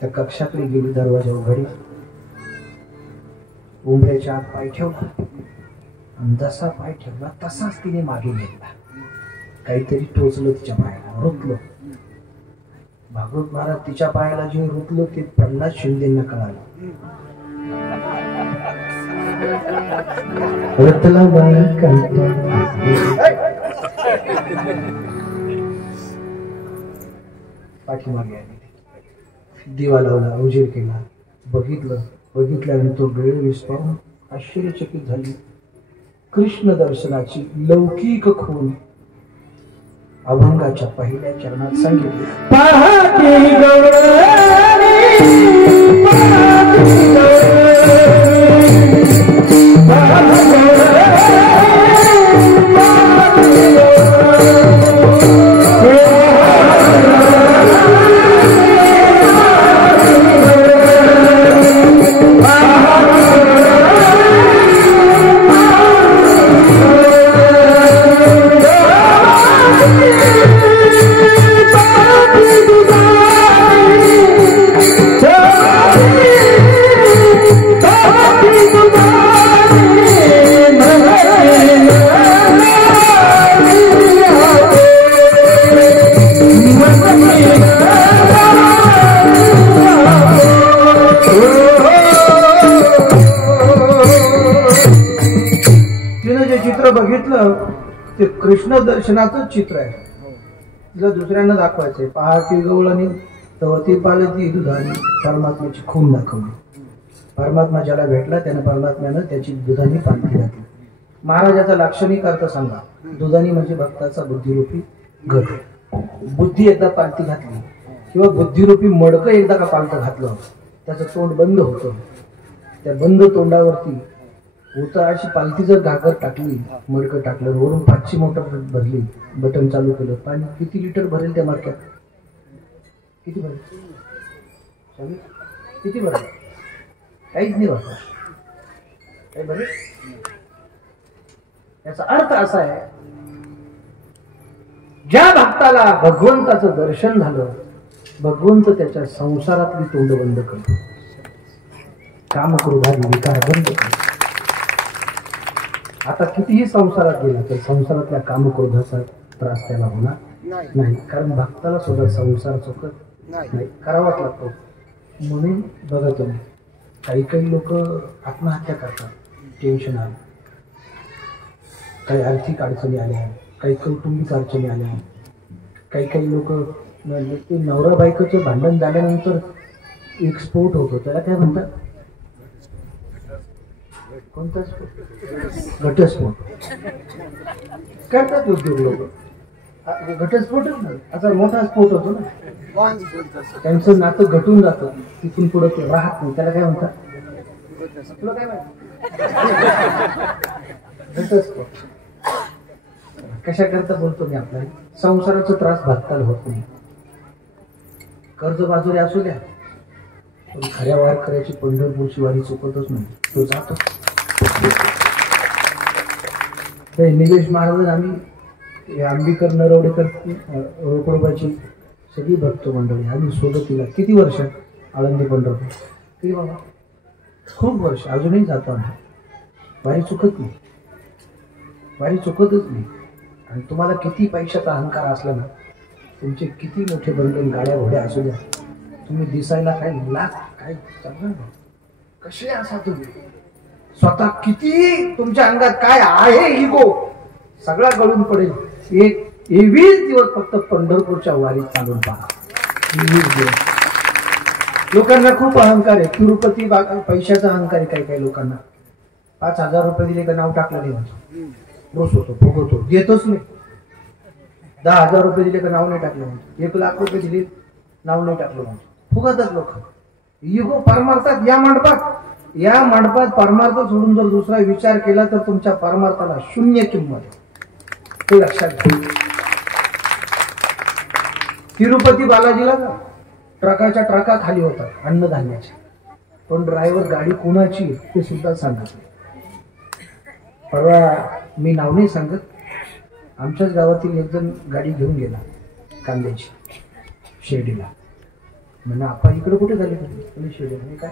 त्या कक्षाकडे गेली, दरवाजा उघडी, उंबऱ्याच्या आत पाय ठेवला आणि जसा पाय ठेवला तसाच तिने मागे घेतला. काहीतरी टोचलं तिच्या पायाला, रुतलं. भागवत महाराज तिच्या पायाला जे रुतलं ते प्रल्हाद शिंदेंना कळालं. रुतला बाई पाठीमागे आली. दिवा लावला, उजेड केला, बघितल्यानंतर डोळे विस्फारून आश्चर्यचकित झाली. कृष्ण दर्शनाची लौकिक खूण अभंगाच्या पहिल्या चरणात सांगितली. बघितलं ते कृष्ण दर्शनाचं चित्र आहे. तिला दुसऱ्यांना दाखवायचंय. पहाटे गवळणी तवती पालती दुधानी परमात्म्याची खून दाखवली. परमात्मा ज्याला भेटला त्याने परमात्म्यानं त्याची दुधानी पालती घातली. महाराजाचा लाक्षणिक अर्थ सांगा. दुधानी म्हणजे भक्ताचा बुद्धिरूपी घट. बुद्धी एकदा पालती घातली किंवा बुद्धिरूपी मडकं एकदा का पालतं घातलं त्याचं तोंड बंद होतं. त्या बंद तोंडावरती अशी पालती जर घागर टाकली, मडकं टाकलं, वरून 500 मोटर भरली, बटन चालू केलं, पाणी किती लिटर भरेल त्या मडक्यात? किती भरेल? किती भरेल? काहीच नाही भरत. काय भरेल? याचा अर्थ असा आहे, ज्या भक्ताला भगवंताचं दर्शन झालं, भगवंत त्याच्या संसारातली तोंड बंद करतो, काम क्रोधादी विकार बंद करतो. आता कितीही संसारात गेला तर संसारातल्या कामक्रोधाचा त्रास त्याला होणार नाही, कारण भक्ताला सुद्धा संसार चुकत नाही, करावाच लागतो. म्हणून बघा तुम्ही, काही काही लोक आत्महत्या करतात, टेन्शन आलं, काही आर्थिक अडचणी आल्या, काही कौटुंबिक अडचणी आल्या, काही काही लोक ते नवरा बायकोचं भांडण झाल्यानंतर एक स्फोट होतो, त्याला काय म्हणतात? कोणता स्फोट? घटस्फोट करतात उद्योग लोक. घटस्फोटच नाही, असा मोठा स्फोट होतो ना, त्यांचं नातं घटून जातं, तिथून पुढे ते राहत नाही, त्याला काय म्हणतात? तुला काय माहिती? घटस्फोट. कशा करता बोलतो मी? आपल्याला संसाराचा त्रास भक्ताला होत नाही. कर्ज बाजुरी असू द्या, पण खऱ्या वारकऱ्याची पंढरपूरची वारी चुकतच नाही, तो जातो. निलेश महाराज, आम्ही अंबिकर नरवडेकर रोकडोबाची सगळी भक्त मंडळी आम्ही सोबतीला किती वर्ष आळंदी पंढरपूर, किती बाबा, खूप वर्ष, अजूनही जातो आम्ही. वारी चुकत नाही, वारी चुकतच नाही. आणि तुम्हाला किती पैशाचा अहंकार असला ना, तुमचे किती मोठे बंधन गाड्या घोड्या असू द्या, तुम्ही दिसायला काय लाख काय चांगलं कसे असा तुम्ही, स्वतः किती तुमच्या अंगात काय आहे इगो सगळा गळून पडेल. 21 दिवस फक्त पंढरपूरच्या वारीत चालून पहा. 21 दिवस. लोकांना खूप अहंकार आहे, तिरुपती पैशाचा अहंकार आहे. काही काही लोकांना 5,000 रुपये दिले का नाव टाकलं नाही म्हणजे रोस होतो, फुगवतो, देतच नाही. 10,000 रुपये दिले का नाव नाही टाकलं म्हणजे, 1,00,000 रुपये दिले नाव नाही टाकलं म्हणजे फुगतात लोक. इगो परमार्थात या मंडपात परमार्थ सोडून जर दुसरा विचार केला तर तुमच्या परमार्थाला शून्य किंमत, ते लक्षात घ्या. तिरुपती बालाजीला ट्रकाच्या ट्रका खाली होतात अन्नधान्याच्या, पण ड्रायव्हर गाडी कोणाची ते सुद्धा सांगत नाही. परवा मी नाव नाही सांगत, आमच्याच गावातील एक जण गाडी घेऊन गेला कांद्याची शिर्डीला. म्हणजे आपण इकडे कुठे झाले शिर्डीला नाही काय.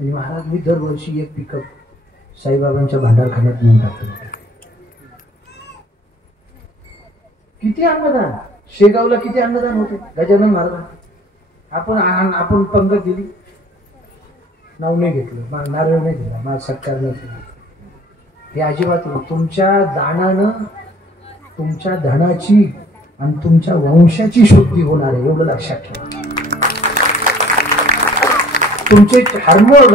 आणि महाराज मी दरवर्षी एक पिकअप साईबाबांच्या भांडारखान्यात नेऊन टाकतो. किती अन्नदान, शेगावला किती अन्नदान होते गजानन महाराज. आपण पंगत दिली, नाव नाही घेतलं, नारळ नाही दिला, माझा सत्कार नाही केला. हे अजिबात नाही. तुमच्या दानानं तुमच्या धनाची आणि तुमच्या वंशाची शुद्धी होणार आहे, एवढं लक्षात ठेवा. तुमचे हार्मोन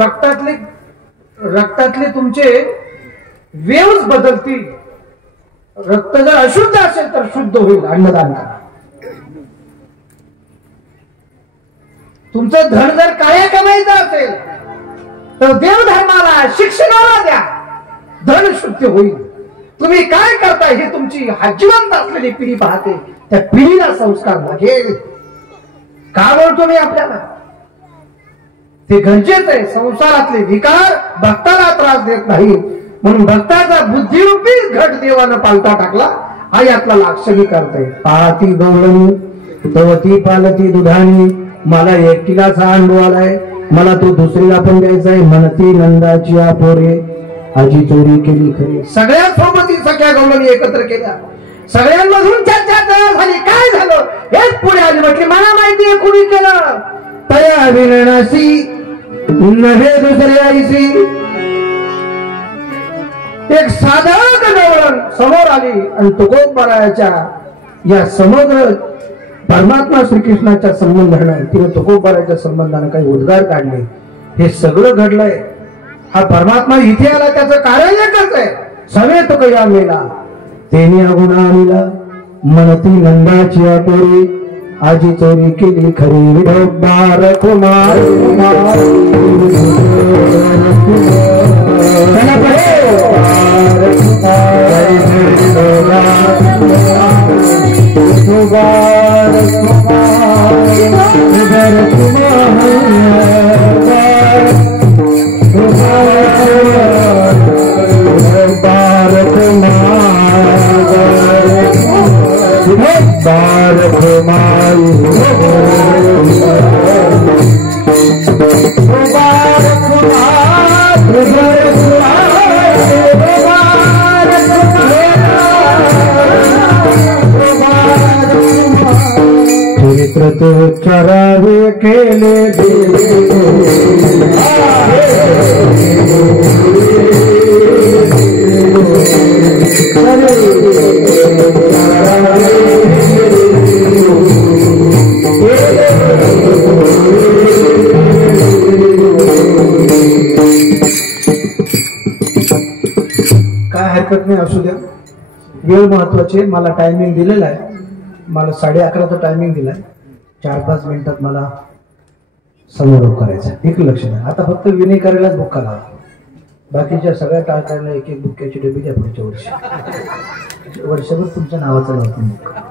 रक्तातले तुमचे वेव्स बदलतील. रक्त जर अशुद्ध असेल तर शुद्ध होईल. अन्नदान करा. तुमचं धन जर काय कमायचं असेल तर देवधर्माला शिक्षणाला द्या, धन शुद्ध होईल. तुम्ही काय करताय हे तुमची जिवंत असलेली पिढी पाहते, त्या पिढीला संस्कार लागेल. का बोलतो मी आपल्याला, ते गरजेचं आहे. संसारातले विकार भक्ताला त्रास देत नाही, म्हणून भक्ताचा बुद्धिरूपी घट देवानं पालता टाकला. हा यातला लाक्षणी करताय. पाहती गवळणी तवती पालती दुधानी, मला एकटीलाच हा अंडू आलाय, मला तो दुसरीला पण द्यायचाय. म्हणती नंदाची आपोरे, आजी चोरी केली खरी. सगळ्या सोबती सख्या गवळणी एकत्र केल्या, सगळ्यांमधून चर्चा तयार झाली. काय झालं हेच पुढे आली. म्हटली मला माहितीये कुणी केलं. तया विरणाशी नव्हे दुसऱ्या आईशी. एक साधक गवळण समोर आली आणि तुकोबरायाच्या या समग्र परमात्मा श्रीकृष्णाच्या संबंधानं, तिने तुकोबरायाच्या संबंधानं काही उद्गार काढले. हे सगळं घडलंय. हा परमात्मा इथे आला त्याचं कारण एकच आहे. समेत कया मेला तेने अगुणा आणला, म्हणती नंदाची आपोरी, आजी चोरी केली खरी. विठोबार कुमार चरावे केले काय हरकत नाही, असू द्या. वेळ महत्वाची. मला टायमिंग दिलेला आहे, मला 11:30चा टायमिंग दिलाय. 4-5 मिनिटात मला समारोप करायचा. एक लक्ष द्या. आता फक्त विनय करायलाच बुक्का लावा, बाकीच्या सगळ्या टाळकायला एक एक बुक्क्याची डबी द्या. पुढच्या वर्षी वर्षभर तुमच्या नावाचा लावतो बुक्का.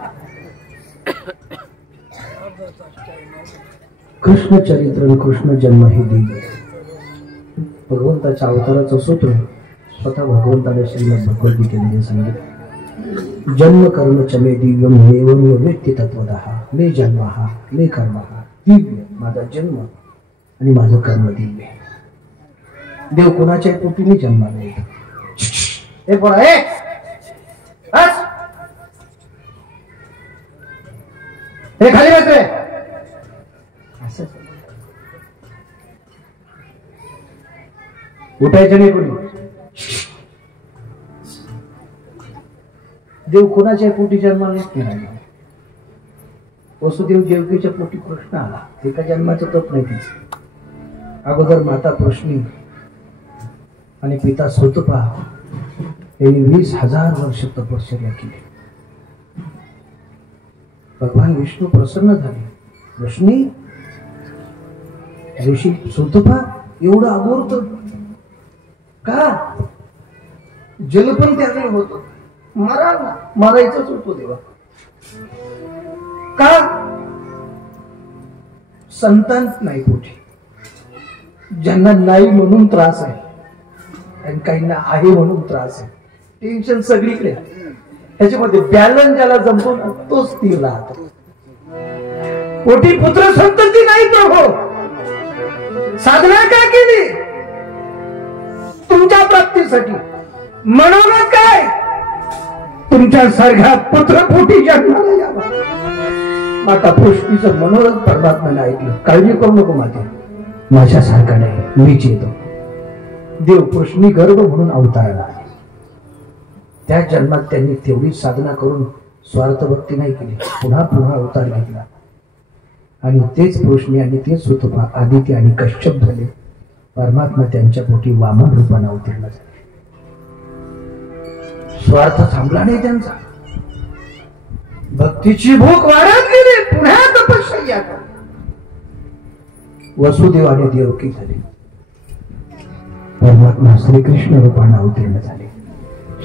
कृष्ण चरित्र कृष्ण जन्म हे दिव्य. भगवंताच्या अवताराचं सूत्र स्वतः भगवंताने श्रीमद भगवद्गीतेमध्ये सांगितलं. जन्म कर्म च मे दिव्यम एवं व्यक्ती तत्वतः मे जन्म हा मे कर्म हा दिव्य. माझा जन्म आणि माझं कर्म दिव्य. देव कोणाच्या पोटीने जन्माला येतो. हे पोरा हे खाली बस रे. असं उठायचं नाही कोणी. देव कोणाच्या पोटी जन्माला येत नाही. वसुदेव देवकीच्या पोटी कृष्ण आला. एका जन्माचं तप नाही तिचं. अगोदर माता कृष्णी आणि पिता सुतपा यांनी 20,000 वर्ष तपश्चर्या केली. भगवान विष्णू प्रसन्न झाले. कृष्णी ऋषी सुतपा एवढं अगोदर का जलपण त्यावेळी होत. मारायचंच होतो देवा. का संतान नाही पोटी. ज्यांना नाही म्हणून त्रास आहे आणि काहींना आहे म्हणून त्रास आहे. टेन्शन सगळीकडे. त्याच्यामध्ये बॅलन्स ज्याला जमतो ना तोच स्थिर राहतो. पोटी पुत्र संतती नाही प्रभू. साधना का केली? तुमच्या प्राप्तीसाठी. मनोरथ काय? तुमच्या सारख्या पुत्र पोटी जन्माला यावा. माता पुष्टीचं मनोरथ परमात्म्याने ऐकलं. काळजी करू नको माते, माझ्यासारखा नाही, मीच येतो. देव पुष्णी गर्भ म्हणून अवताराला आले. त्या जन्मात त्यांनी तेवढी साधना करून स्वार्थ भक्ती नाही केली. पुन्हा पुन्हा अवतार घेतला आणि तेच पुष्णी आणि तेच सुतपा आदित्य आणि कश्यप झाले. परमात्मा त्यांच्या पोटी वामन रूपाने अवतीर्ण झाले. स्वार्थ थांबला नाही त्यांचा. भक्तीची भूक वाढत गेली. पुन्हा तपश्चर्या वसुदेव आणि देवकी झाले. परमात्मा श्रीकृष्ण रूपाने अवतीर्ण झाले.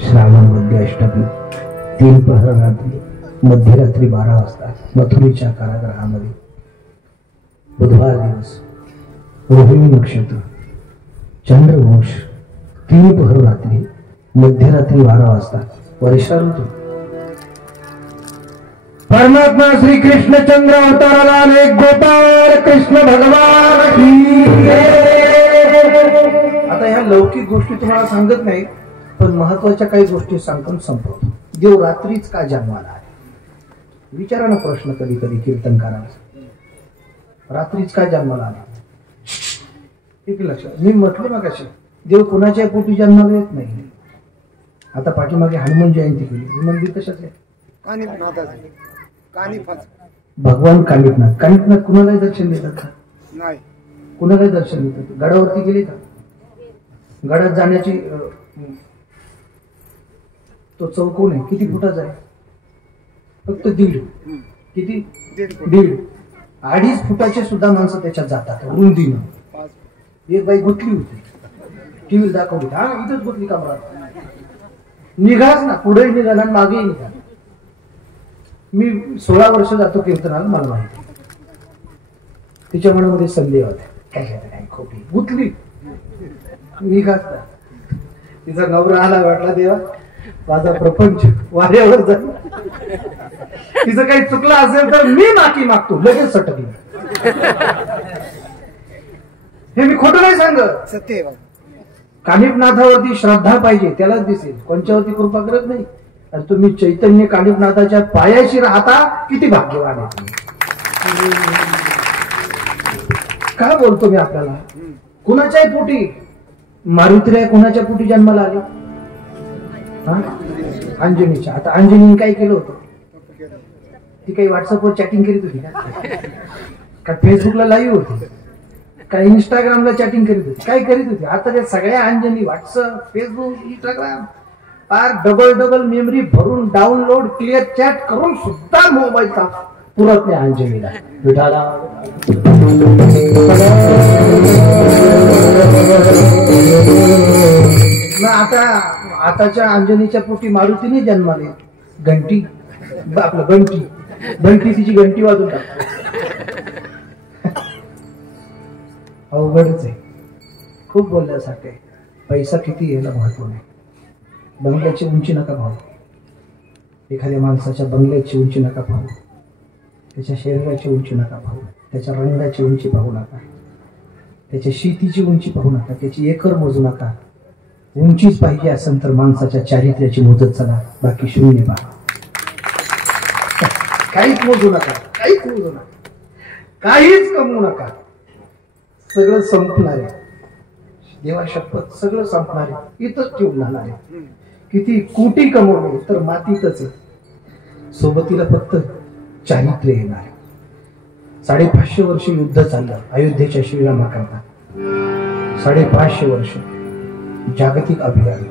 श्रावण मध्ये अष्टमी 3 प्रहर रात्री मध्यरात्री 12 वाजता मथुरेच्या कारागृहामध्ये बुधवार दिवस रोहिणी नक्षत्र चंद्रवंश 3 प्रहर रात्री मध्यरात्री 12 वाजता वर्षा ऋतू परमात्मा श्री कृष्णचंद्र अवताराला आले. गोपाळ कृष्ण भगवान की जय. आता ह्या लौकिक गोष्टी तुम्हाला सांगत नाही, पण महत्वाच्या काही गोष्टी सांगून संपवतो. देव रात्रीच का जन्माला आले? विचारा ना प्रश्न कधी कधी कीर्तनकारांना. रात्रीच का जन्माला आले? एक लक्षात. मी म्हटलं मग कशी देव कुणाच्या पोटी जन्माला येत नाही. आता पाठीमागे हनुमान जयंती केली. मंदिर कशाच आहे? भगवान कानिफनाथ. कानिफनाथ कुणालाही दर्शन देतात का? नाही. कुणालाही दर्शन देतात? गडावरती गेले का? गडात जाण्याची तो चौकोन आहे. किती फुटाचा आहे? फक्त 1.5. किती? 1.5. 2.5 फुटाचे सुद्धा माणसं त्याच्यात जातात रुंदीनं. एक बाई गुतली होती, टीव्ही दाखवली. हा इथंच गुतली कमरात. निघाच ना, पुढे निघाला मागे निघाला. मी 16 वर्ष जातो कीर्तनाला, मला माहिती. तिच्या मनामध्ये संदेह होता. काय खोटी गुतली. निघाच ना. तिचा नवरा आला, वाटला देवा माझा प्रपंच वाऱ्यावर जाईल. तिचं काही चुकलं असेल तर मी माफी मागतो. लगेच सटकली. हे मी खोटं नाही सांगत, सत्य. कानिफनाथावरती श्रद्धा पाहिजे, त्यालाच दिसेल. कोणच्यावरती कृपा करत नाही. आणि तुम्ही चैतन्य कानिफनाथाच्या पायाशी राहता, किती भाग्यवान आहे तुम्ही. काय बोलतो मी आपल्याला? कुणाच्याही पोटी मारुतीराय कुणाच्या पोटी जन्माला आले? अंजनीच्या. आता अंजनीने काय केलं होतं? ती काही व्हॉट्सअपवर चॅटिंग करीत होती का फेसबुकला लाईव्ह होती का इंस्टाग्रामला चॅटिंग करीत होती? काय करीत होती? आता त्या सगळ्या अंजनी व्हॉट्सअप फेसबुक इंस्टाग्राम फार डबल मेमरी भरून डाउनलोड क्लिअर चॅट करून सुद्धा मोबाईलचा पुरत नाही अंजनीला. विठाला आता आताच्या अंजनीच्या पोटी मारुतीने जन्माले. घंटी आपलं घंटी तिची घंटी वाजून टाकतो. अवघडच आहे. खूप बोलण्यासारखं आहे. पैसा किती याला महत्व नाही. बंगल्याची उंची नका पाहू. एखाद्या माणसाच्या बंगल्याची उंची नका पाहू. त्याच्या शरीराची उंची नका पाहू. त्याच्या रंगाची उंची पाहू नका. त्याच्या शेतीची उंची पाहू नका. त्याची एकर मोजू नका. उंचीच पाहिजे असेल तर माणसाच्या चारित्र्याची मोजत चला. बाकी शून्य पहा. काहीच मोजू नका. काहीच मोजू नका. काहीच कमवू नका. सगळं संपणार आहे. देवा शपथ सगळं संपणार आहे. इथंच ठेवून जाणार आहे. किती कोटी कमवले तर मातीतच आहे. सोबतीला फक्त चारित्र्य येणार. 550 वर्ष युद्ध चाललं अयोध्येच्या श्रीरामा करता. 550 वर्ष जागतिक अभियान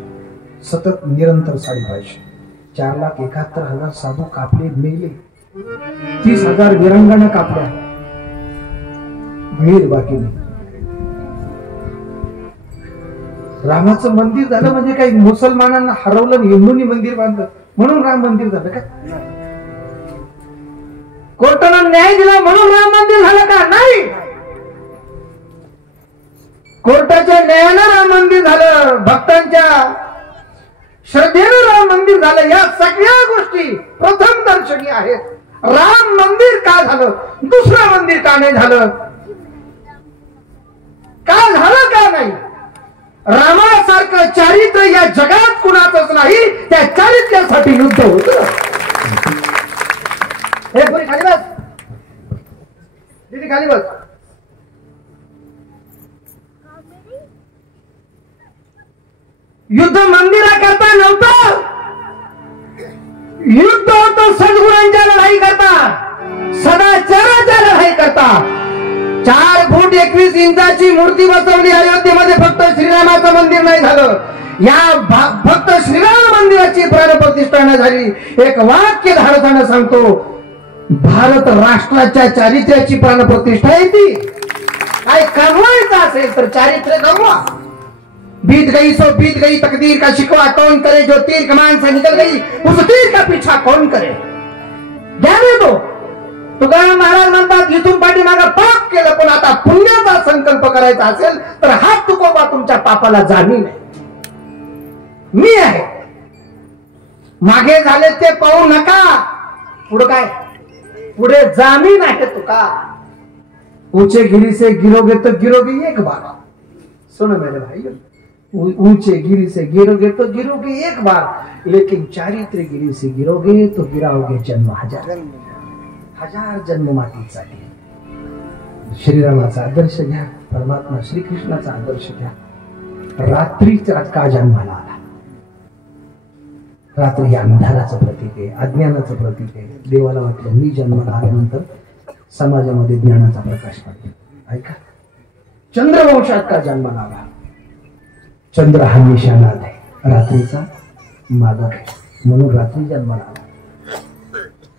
सतत निरंतर 550. 4,71,000 साधू कापले मेले. 30,000 विरांगणा कापल्या. भीड बाकी नाही. रामाचं मंदिर झालं म्हणजे काही मुसलमानांना हरवलं, हिंदूंनी मंदिर बांधलं म्हणून राम मंदिर झालं का? कोर्टानं न्याय दिला म्हणून राम मंदिर झालं का? नाही. कोर्टाच्या न्यायानं राम मंदिर झालं, भक्तांच्या श्रद्धेनं राम मंदिर झालं. या सगळ्या गोष्टी प्रथम दर्शनी आहेत. राम मंदिर का झालं, दुसरं मंदिर का नाही झालं, का झालं का नाही? रामासारखं चारित्र्य या जगात कुणाचंच नाही. त्या चारित्र्यासाठी युद्ध होत. हे पुरी खाली बस, दीदी खाली बस. युद्ध मंदिराकरता नव्हतं, युद्ध होतं सद्गुणांच्या लढाई करता, सदाचाराच्या लढाई करता. 4 फूट 21 इंचाची मूर्ती बसवली अयोध्येमध्ये, फक्त श्रीरामाचं मंदिर नाही झालं. या फक्त श्रीराम मंदिराची प्राणप्रतिष्ठा न झाली. एक वाक्य धाडसानं सांगतो, भारत राष्ट्राच्या चारित्र्याची प्राणप्रतिष्ठा आहे ती. काय कमवायचं असेल तर चारित्र्य कमवा. बीत गई सो बीत गई तकदीर का शिकवा कौन करे, जो तीर कमान से निकल गई उस तीर का पीछा कौन करे. ज्ञान तो तुकाराम महाराज म्हणतात, इथून पाठीमागं पाप केलं पण आता पुण्याचा संकल्प करायचा असेल तर हात तुकोबा, तुमच्या पापाला जामीन आहे. मी आहे, मागे झाले ते पाहू नका. पुढे काय, पुढे जामीन आहे तुका. ऊंचे गिरी से गिरोगे तो गिरोगे एक बार. सुनो मेरे भाई, ऊंचे गिरी से गिरोगे तो गिरोगे एक बार, लेकिन चारित्र्य गिरी से गिरोगे तो गिराओगे जन्म हजार. हजार जन्म मातीसाठी. श्रीरामाचा आदर्श घ्या, परमात्मा श्रीकृष्णाचा आदर्श घ्या. रात्रीचा का जन्माला आला? रात्री या अंधाराचं प्रतीक आहे, अज्ञानाचं प्रतीक आहे. देवाला वाटलं मी जन्माला आल्यानंतर समाजामध्ये ज्ञानाचा प्रकाश पडतो. ऐका, चंद्रवंशात का जन्माला आला? चंद्र हा निशानात आहे, रात्रीचा मादक आहे, म्हणून रात्री जन्माला आला.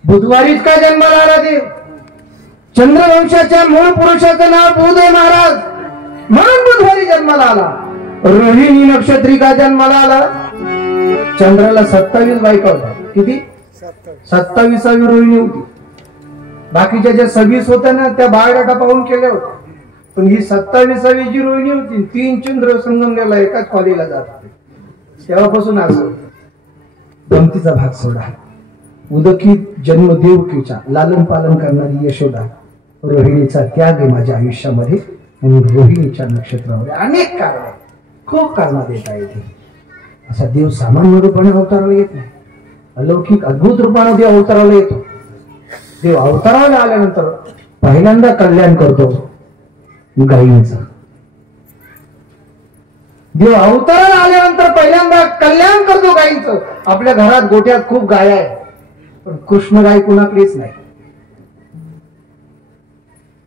बुधवारीच का जन्माला आला देव? चंद्रवंशाच्या मूळ पुरुषाचं नाव बुध आहे महाराज, म्हणून बुधवारी जन्माला आला. रोहिणी नक्षत्री का जन्माला आला? चंद्राला 27 बायका होत्या. किती? 27वी रोहिणी होती. बाकीच्या ज्या 26 होत्या ना त्या बायोडाटा पाहून केल्या होत्या, पण ही 27वी जी रोहिणी होती. 3 चंद्र संगमनेरला एकाच कॉलेजला जात होते. तेव्हापासून असं गमतीचा भाग सोडा. उदकी जन्म देवकीचा लालन पालन करणारी यशोदा, रोहिणीचा त्याग आहे माझ्या आयुष्यामध्ये. म्हणून रोहिणीच्या नक्षत्रामध्ये अनेक कारण, खूप कारण देता येते. असा देव सामान्य रूपाने अवताराला येत नाही, अलौकिक अद्भुत रूपाने देव अवताराला येतो. देव अवताराला आल्यानंतर पहिल्यांदा कल्याण करतो गायींचं. देव अवताराला आल्यानंतर पहिल्यांदा कल्याण करतो गायींचं. आपल्या घरात गोठ्यात खूप गाय आहे, पण कृष्ण गाय कुणाकडेच नाही.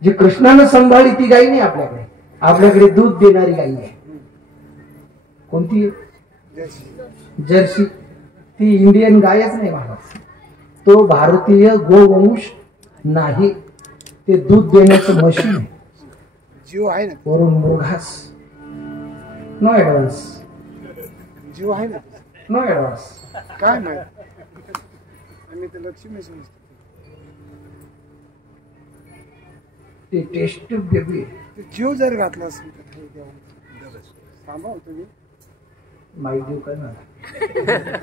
जी कृष्णानं सांभाळली ती गाय नाही आपल्याकडे. आपल्याकडे दूध देणारी गाय आहे. कोणती? जर्सी. ती इंडियन गायच नाही महाराज, तो भारतीय गोवंश नाही. ते दूध देण्याचं मशीन आहे. जीव आहे ना वरून मुरघास. No advance. जीव आहे ना, नो ऍडव्हान्स. काय नाही आम्ही तर लक्ष्मी समजतो. ते टेस्ट बेबी. जीव जर घातला असेल तर थांबा तुम्ही माहिती देऊ काय मला.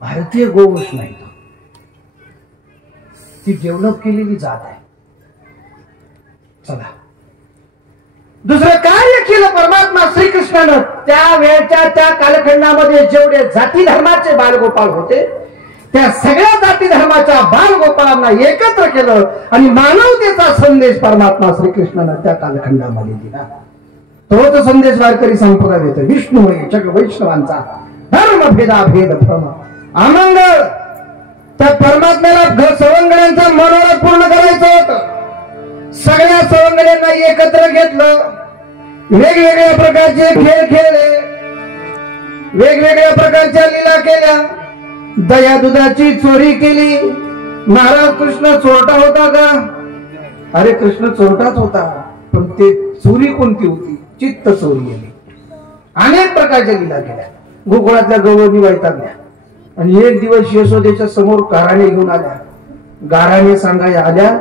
भारतीय गोवंश नाही, ती डेव्हलप केलेली जात आहे. चला, दुसरं कार्य केलं परमात्मा श्रीकृष्णानं. त्या वेळच्या त्या कालखंडामध्ये जेवढे जाती धर्माचे बालगोपाल होते त्या सगळ्या जाती धर्माच्या बालगोपालांना एकत्र केलं आणि मानवतेचा संदेश परमात्मा श्रीकृष्णानं त्या कालखंडामध्ये दिला. तोच संदेश वारकरी संप्रदाय देतो. विष्णू जग वैष्णवांचा धर्म भेदाभेद भ्रम अमंगळ. त्या परमात्म्याला सवंगड्यांचा मनोरथ पूर्ण करायचं होतं. सगळ्या सवंगड्यांना एकत्र घेतलं, वेगवेगळ्या प्रकारचे खेळ खेळले, वेगवेगळ्या प्रकारच्या लीला केल्या, दया दुधाची चोरी केली. महाराज कृष्ण चोरटा होता का? अरे कृष्ण चोरटाच होता, पण ते चोरी कोणती होती? चित्त चोरी केली. अनेक प्रकारच्या लीला केल्या, गोकुळातल्या गवळणी वैतागल्या. आणि एक दिवस यशोदेच्या समोर गाराणे घेऊन आल्या. गाराणे सांगायला आल्या,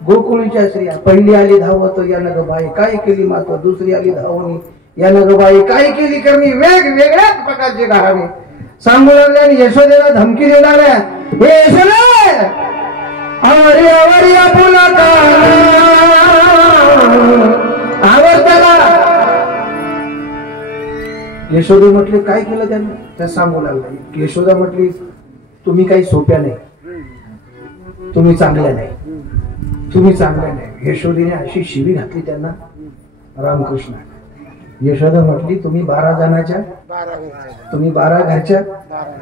गोकुळीच्या स्त्रिया, पहिली आली धावत यानं ग बाई काय केली मात, दुसरी आली धावणी यानं ग बाई काय केली करणी, वेगवेगळ्याच प्रकारचे गाणे सांगू लागल्या आणि यशोदेला धमकी देऊ लागल्या, हे यशोदे अरे अवरी आपुला आवडताला. यशोदे म्हटले काय केलं त्यांनी, त्या सांगू लागला. यशोदा म्हटली तुम्ही काही सोप्या नाही, तुम्ही चांगल्या नाही, तुम्ही चांगल्या नाही. यशोदेने अशी शिवी घातली त्यांना. रामकृष्ण. यशोदा म्हटली तुम्ही 12 जणाच्या, तुम्ही 12 घरच्या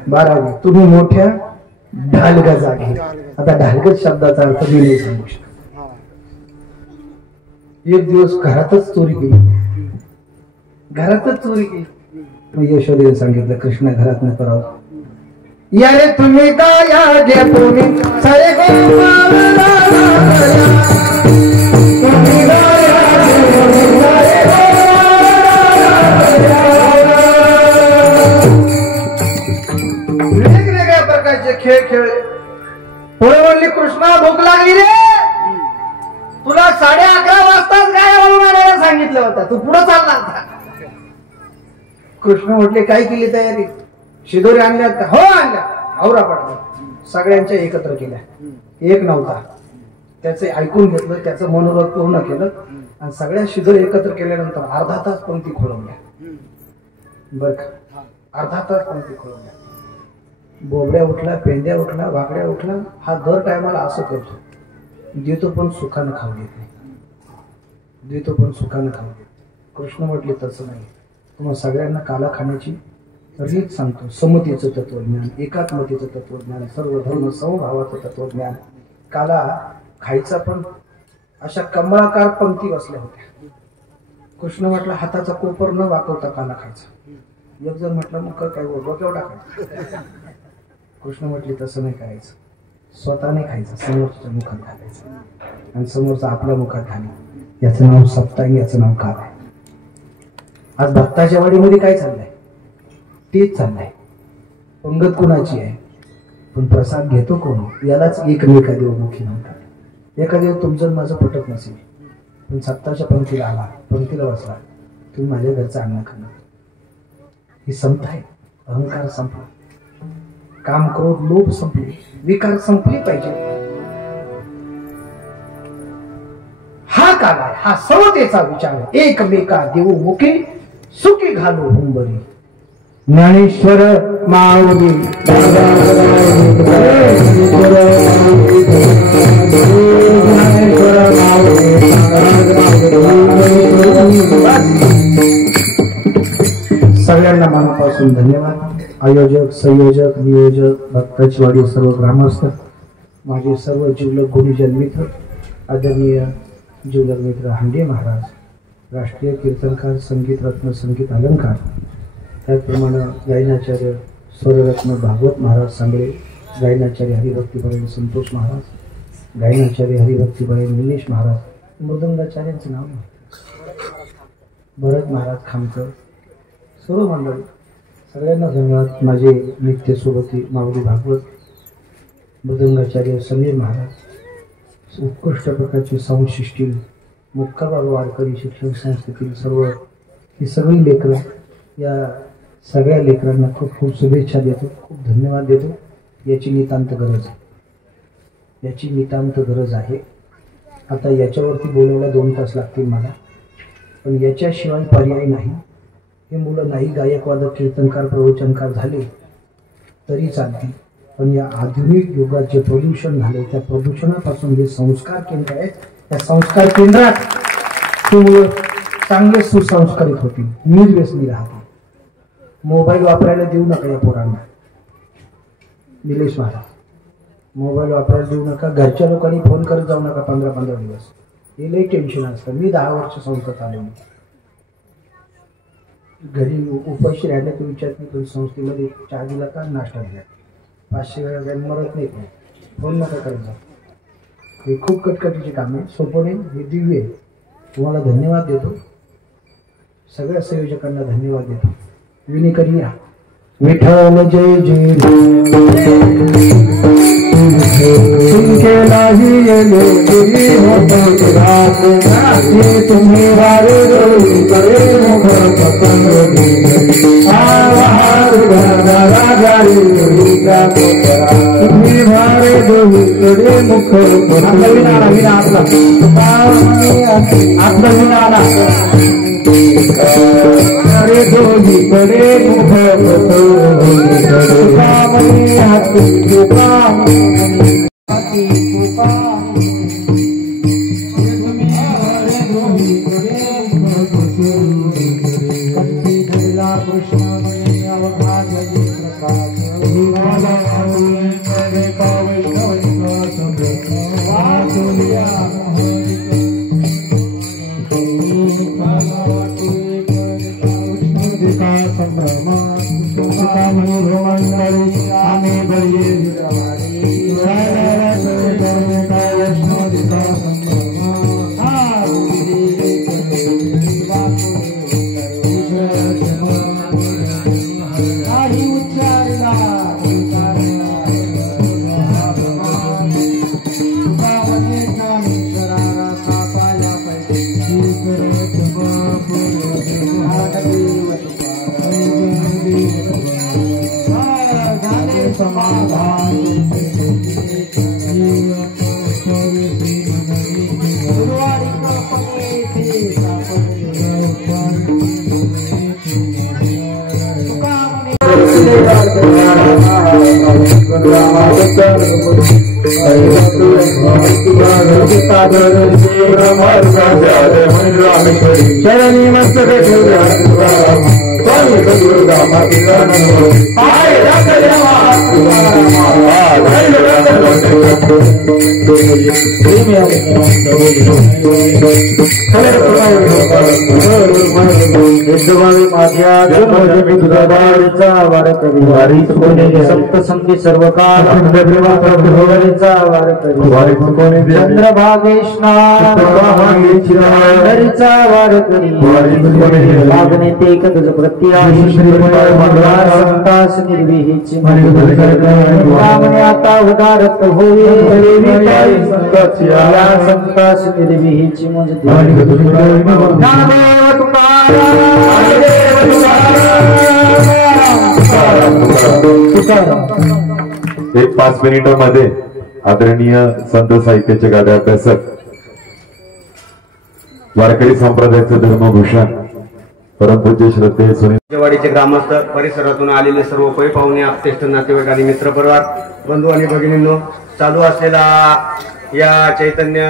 12, तुम्ही मोठ्या ढालगा जागी. आता ढालगत शब्दाचा अर्थ मी नाही सांगू शकत. एक दिवस घरातच चोरी केली, घरातच चोरी केली. मग यशोदेने सांगितलं कृष्ण घरात न करावं. यारे तुम्ही काय घ्या तुम्ही सारे वेगवेगळ्या प्रकारचे खेळ खेळ. पुढे म्हणली कृष्णा भूक लागली रे, तुला 11:30 वाजताच काय आणायला सांगितलं होतं, तू पुढे चालला होता. कृष्ण म्हटले काय केली तयारी, शिदोरी आणल्यात का, हो आणल्या. आवरा पडला सगळ्यांच्या एकत्र केल्या, एक नव्हता. त्याचे ऐकून घेतलं, त्याचं मनोरथ पूर्ण केलं आणि सगळ्या शिदोरी एकत्र केल्यानंतर अर्धा तास पंक्ती खोळवल्या. बर का, अर्धा तास पंक्ती खोळवल्या. बोबड्या उठला, पेंद्या उठला, वाकड्या उठला. हा दर टायमाला असं करतो, देतो पण सुखानं खाऊ देत नाही, देतो पण सुखानं खाऊ देत. कृष्ण म्हटले तसं नाही, तुम्हाला सगळ्यांना काला खाण्याची रीत सांगतो. समतेचं तत्वज्ञान, एकात्मतेचं तत्वज्ञान, सर्व धर्म समभावाचं तत्वज्ञान. काला खायचा पण अशा कमळाकार पंक्ती बसल्या होत्या. कृष्ण म्हटलं हाताचा कोपर न वाकवता काला खायचा. एक जण म्हटलं मग काय डोक्यावर टाकायचं. कृष्ण म्हटले तसं नाही करायचं, स्वतःने खायचं, समोरच्या मुखात घालायचं आणि समोरचा आपल्या मुखात घाली. याचं नाव सप्तांग, याचं नाव काल आहे. आज भक्ताच्या वाडीमध्ये काय चाललंय, तेच चाललंय. पंगत कोणाची आहे पण प्रसाद घेतो कोण, यालाच एकमेका देवमुखी म्हणतात. एखाद्या तुमचं माझं पटत नसेल पण सत्ताच्या पंक्तीला आला, पंक्तीला बसला, तुम्ही माझ्या घरचं अन्न खाणार. ही समता आहे. अहंकार संपला, काम क्रोध लोभ संपले, विकार संपले पाहिजे. हा काल आहे, हा समतेचा विचार आहे. एकमेका देवमुखी सुखी घालू हुंबरी. ज्ञानेश्वर माऊली सगळ्यांना मनापासून धन्यवाद. आयोजक, संयोजक, नियोजक, भक्ताची वाडी, सर्व ग्रामस्थ, माझे सर्व जिवलग गुणीजन मित्र, आदरणीय जिवलग मित्र हांडे महाराज, राष्ट्रीय कीर्तनकार, संगीत रत्न, संगीत अलंकार, त्याचप्रमाणे गायनाचार्य स्वररत्न भागवत महाराज सांगळे, गायनाचार्य हरिभक्तीपरायण संतोष महाराज, गायनाचार्य हरिभक्तीपरायण निलेश महाराज, मृदंगाचार्यांचं नाव भरत महाराज खामकर, सर्व मंडळी, सगळ्यांना धन्यवाद. माझे नित्य सोबती माऊली भागवत, मृदंगाचार्य समीर महाराज, उत्कृष्ट प्रकारचे साऊंड सिस्टीम, मुक्काबाबा वारकरी शिक्षण संस्थेतील सर्व ही सगळी लेकरं, या सगळ्या लेकरांना खूप खूप शुभेच्छा देतो, खूप धन्यवाद देतो. याची नितांत गरज आहे, याची नितांत गरज आहे. आता याच्यावरती बोलायला 2 तास लागतील मला, पण याच्याशिवाय पर्याय नाही. हे मुलं नाही गायकवादक, कीर्तनकार, प्रवचनकार झाले तरी चालतील, पण या आधुनिक युगात जे प्रदूषण झाले त्या प्रदूषणापासून हे संस्कार केंद्र आहे, त्या संस्कार केंद्रात ते मुलं चांगले सुसंस्कारित होतील, निर्व्यसनी राहतील. मोबाईल वापरायला देऊ नका या पोरांना. निलेश महाराज, मोबाईल वापरायला देऊ नका. घरच्या लोकांनी फोन करत जाऊ नका 15-15 दिवस. हे लई टेन्शन असतं. मी 10 वर्ष संस्थेत आलो, घरी उपाशी राहिल्याचा विचार नाही, पण संस्थेमध्ये चहा दिला का नाश्ता दिला 500 वेळा जाऊन मरत नाही. फोन नका करत जा. हे खूप कटकटीचे काम आहे, सोपं नाही, हे दिव्य आहे. तुम्हाला धन्यवाद देतो, सगळ्या संयोजकांना धन्यवाद देतो. विनी करूया. विठ्ठल जय जय नाही येलो तुझी होतो रात हे तुम्ही वारे रोई करे मुख पतंग तुम्ही वारे रोई करे मुख अरे दोही कडे मुख शरणी मस्तक संत संगी सर्व काल चंद्रभागेशना हरीचा वार करी मागणे ते कदज प्रत्यास निर्विहीची मागणे आता उदारत होई संतास निर्विहीची म्हणजे एक 5 मिनिटांमध्ये आदरणीय संत साहित्याचे गाडे अभ्यासक वारकरी संप्रदायाचे धर्मभूषण परमपूज्य श्रद्धेय वाडीचे ग्रामस्थ परिसरातून आलेले सर्व पै पाहुणे आपतेष्ट नातेवाईक आणि मित्र परिवार बंधू आणि भगिनींनो, चालू असलेला या चैतन्य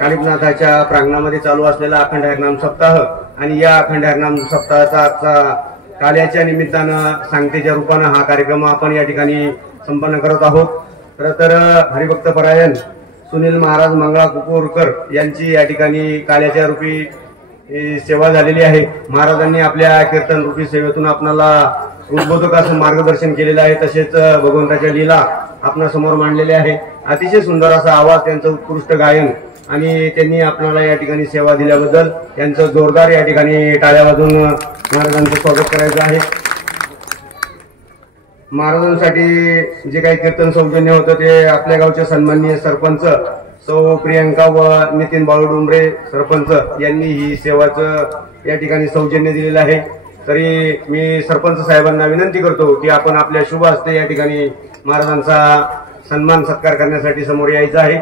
कालिपनाथाच्या प्रांगणामध्ये चालू असलेला अखंड हरिनाम सप्ताह आणि या अखंड हरिनाम सप्ताहाचा आजचा काल्याच्या निमित्तानं सांगतेच्या रूपानं हा कार्यक्रम आपण या ठिकाणी संपन्न करत आहोत. खरं तर हरिभक्त परायण सुनील महाराज मंगळा कुकुरकर यांची या ठिकाणी काल्याच्या रूपी सेवा झालेली आहे. महाराजांनी आपल्या कीर्तन रूपी सेवेतून आपणाला उद्बोधक असं मार्गदर्शन केलेलं आहे. तसेच भगवंताच्या लीला आपणा समोर मांडलेल्या आहे. अतिशय सुंदर असा आवाज, त्यांचं उत्कृष्ट गायन आणि त्यांनी आपल्याला या ठिकाणी सेवा दिल्याबद्दल त्यांचं जोरदार या ठिकाणी टाळ्या वाजवून महाराजांचं स्वागत करायचं आहे. महाराजांसाठी जे काही कीर्तन सौजन्य होतं ते आपल्या गावचे सन्माननीय सरपंच सौ प्रियंका व नितीन बाळूडुंबरे सरपंच यांनी ही सेवाचं या ठिकाणी सौजन्य दिलेलं आहे. तरी मी सरपंच साहेबांना विनंती करतो की आपण आपल्या शुभ हस्ते या ठिकाणी महाराजांचा सन्मान सत्कार करण्यासाठी समोर यायचं आहे.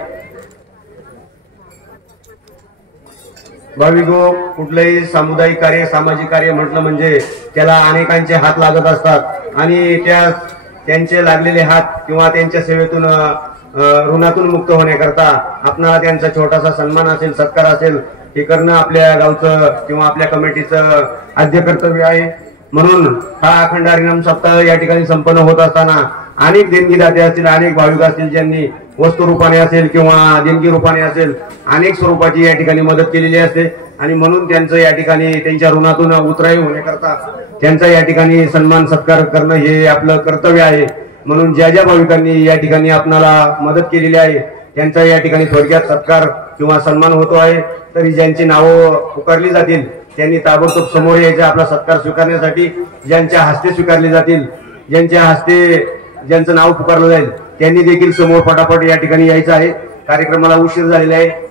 भाविको, कुठलंही सामुदायिक कार्य सामाजिक कार्य म्हटलं म्हणजे त्याला अनेकांचे हात लागत असतात आणि त्यांचे लागलेले हात किंवा त्यांच्या सेवेतून ऋणातून मुक्त होण्याकरता आपणाला त्यांचा छोटासा सन्मान असेल, सत्कार असेल, हे करणं आपल्या गावचं किंवा आपल्या कमिटीचं आद्य कर्तव्य आहे. म्हणून हा अखंड हरिनाम सप्ताह या ठिकाणी संपन्न होत असताना अनेक देणगीदाते असतील, अनेक भाविक असतील ज्यांनी वस्तू रूपाने असेल किंवा देणगी रूपाने असेल अनेक स्वरूपाची या ठिकाणी मदत केलेली असते आणि म्हणून त्यांचं या ठिकाणी त्यांच्या ऋणातून उतराई होण्याकरता त्यांचा या ठिकाणी सन्मान सत्कार करणं हे आपलं कर्तव्य आहे. म्हणून ज्या ज्या भाविकांनी या ठिकाणी आपणाला मदत केलेली आहे त्यांचा या ठिकाणी थोडक्यात सत्कार किंवा सन्मान होतो आहे. तरी ज्यांची नावं पुकारली जातील त्यांनी ताबडतोब समोर यायचं आपला सत्कार स्वीकारण्यासाठी. ज्यांच्या हस्ते स्वीकारले जातील, ज्यांच्या हस्ते ज्यांचं नाव पुकारलं जाईल त्यांनी देखील समोर फटाफट या ठिकाणी यायचं आहे. कार्यक्रमाला उशीर झालेला आहे.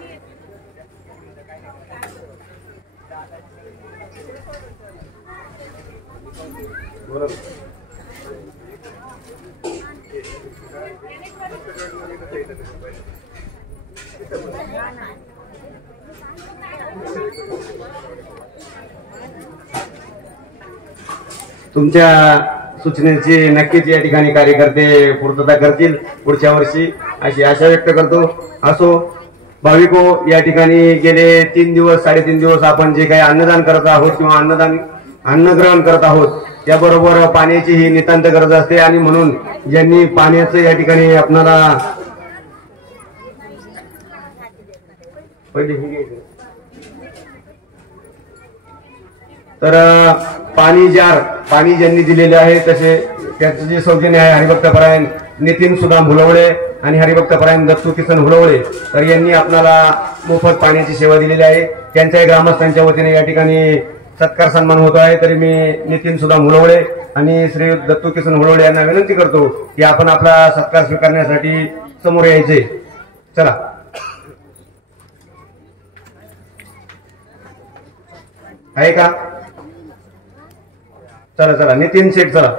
तुमच्या सूचनेची नक्कीच या ठिकाणी कार्यकर्ते पूर्तता करतील पुढच्या वर्षी अशी आशा व्यक्त करतो. असो भाविको, या ठिकाणी गेले 3 दिवस 3.5 दिवस आपण जे काही अन्नदान करत आहोत किंवा अन्नग्रहण करत आहोत त्याबरोबर पाण्याची ही नितांत गरज असते आणि म्हणून ज्यांनी पाण्याचं या ठिकाणी आपणाला तर पाणी ज्यांनी दिलेले आहे तसे त्याचे जे सौजन्य आहे हरिभक्तपरायण नितीन सुदाम हुलवळे आणि हरिभक्तपरायण दत्तू किसन हुलवळे तर यांनी आपल्याला मोफत पाण्याची सेवा दिलेली आहे. त्यांच्याही ग्रामस्थांच्या वतीने या ठिकाणी सत्कार सन्मान होतो आहे. तरी मी नितीन सुदाम हुलवळे आणि श्री दत्तू किसन हुलवळे यांना विनंती करतो की आपण आपला सत्कार स्वीकारण्यासाठी समोर यायचे. चला आहे का? चला चला नितीन शेठ चला.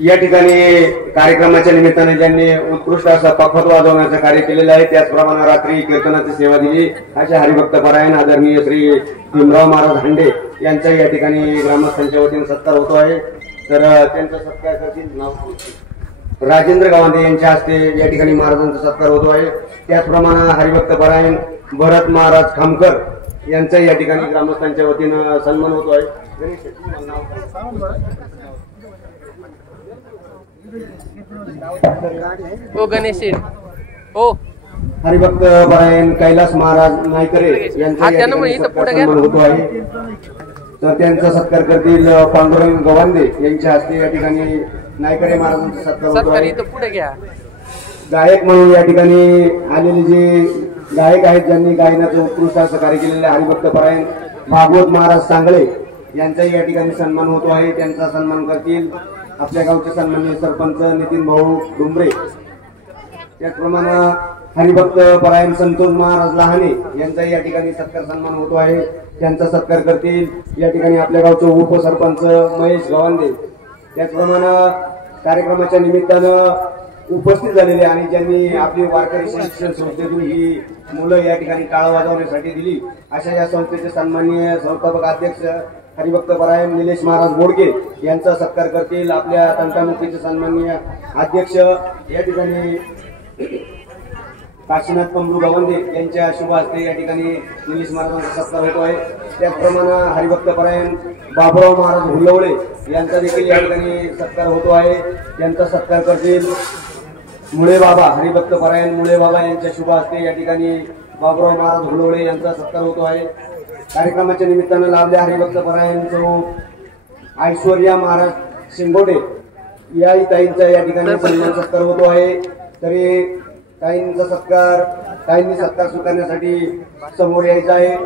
या ठिकाणी कार्यक्रमाच्या निमित्ताने ज्यांनी उत्कृष्ट असा पखवाज वाजवण्याचं कार्य केलेलं आहे त्याचप्रमाणे रात्री कीर्तनाची सेवा दिली अशा हरिभक्तपरायण आदरणीय श्री भीमराव महाराज हांडे यांचा या ठिकाणी ग्रामस्थांच्या वतीने सत्कार होतो आहे. तर त्यांचा सत्कार करतील नाव राजेंद्र गावंदे यांच्या हस्ते या ठिकाणी महाराजांचा सत्कार होतो आहे. त्याचप्रमाणे हरिभक्तपरायण भरत महाराज खामकर यांचा या ठिकाणी ग्रामस्थांच्या वतीनं सन्मान होतो आहे. हो गणेश हो हरिभक्तपरायण कैलास महाराज नायकरे यांचा सन्मान होतो आहे. तर त्यांचा सत्कार करतील पांडुरंग गवांदे यांच्या हस्ते या ठिकाणी नायकरे महाराजांचा सत्कार होतो आहे. पुढे घ्या. गायक म्हणून या ठिकाणी आलेले जे गायक आहेत ज्यांनी गायनाचं उत्कृष्ट असं कार्य केलेलं आहे हरिभक्तपरायण भागवत महाराज सांगळे यांचाही या ठिकाणी सन्मान होतो आहे. त्यांचा सन्मान करतील आपल्या गावचे सन्माननीय सरपंच नितीन भाऊ डुंबरे. त्याचप्रमाणे हरिभक्तपरायण संतोष महाराज लहाने यांचाही या ठिकाणी सत्कार सन्मान होतो आहे. त्यांचा सत्कार करतील या ठिकाणी आपल्या गावचे उपसरपंच महेश गवांदे. त्याचप्रमाणे कार्यक्रमाच्या निमित्तानं उपस्थित झालेले आणि ज्यांनी आपली वारकरी शिक्षण संस्थेतून ही मुलं या ठिकाणी टाळ वाजवण्यासाठी दिली अशा या संस्थेचे सन्माननीय संस्थापक अध्यक्ष हरिभक्तपरायण निलेश महाराज बोडके यांचा सत्कार करतील आपल्या तंटामुखीचे सन्माननीय अध्यक्ष या ठिकाणी काशीनाथ पंबरू गवंदे यांच्या शुभ हस्ते या ठिकाणी निलेश महाराजांचा सत्कार होतो आहे. त्याचप्रमाणे हरिभक्तपरायण बाबुराव महाराज हुलवळे यांचा देखील या ठिकाणी सत्कार होतो आहे. त्यांचा सत्कार करतील मुळे बाबा हरिभक्तपरायण मुळे बाबा यांच्या शुभ हस्ते या ठिकाणी बाबुराव महाराज हुलवळे यांचा सत्कार होतो आहे. कार्यक्रमाच्या निमित्तानं लाभल्या हरिभक्तपरायण ऐश्वर्या महाराज शिंगोटे या ताईंचा या ठिकाणी सन्मान सत्कार होतो आहे. तरी ताईंचा ताईंनी सत्कार स्वीकारण्यासाठी समोर यायचं आहे.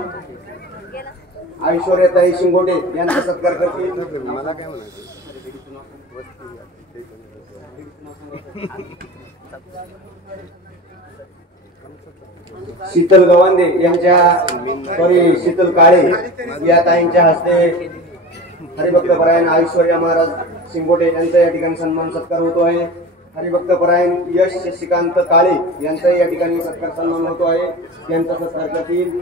ऐश्वर्याताई शिंगोटे यांचा सत्कार करतील. मला काय म्हणायचं शीतल गवांदे यांच्या शीतल काळे या ताईंच्या हस्ते हरिभक्तपरायण ऐश्वर्या महाराज शिंगोटे यांचा या ठिकाणी सन्मान सत्कार होतो आहे. हरिभक्तपरायण यश शशिकांत काळे यांचा या ठिकाणी सत्कार सन्मान होतो आहे. त्यांचा सत्कार करतील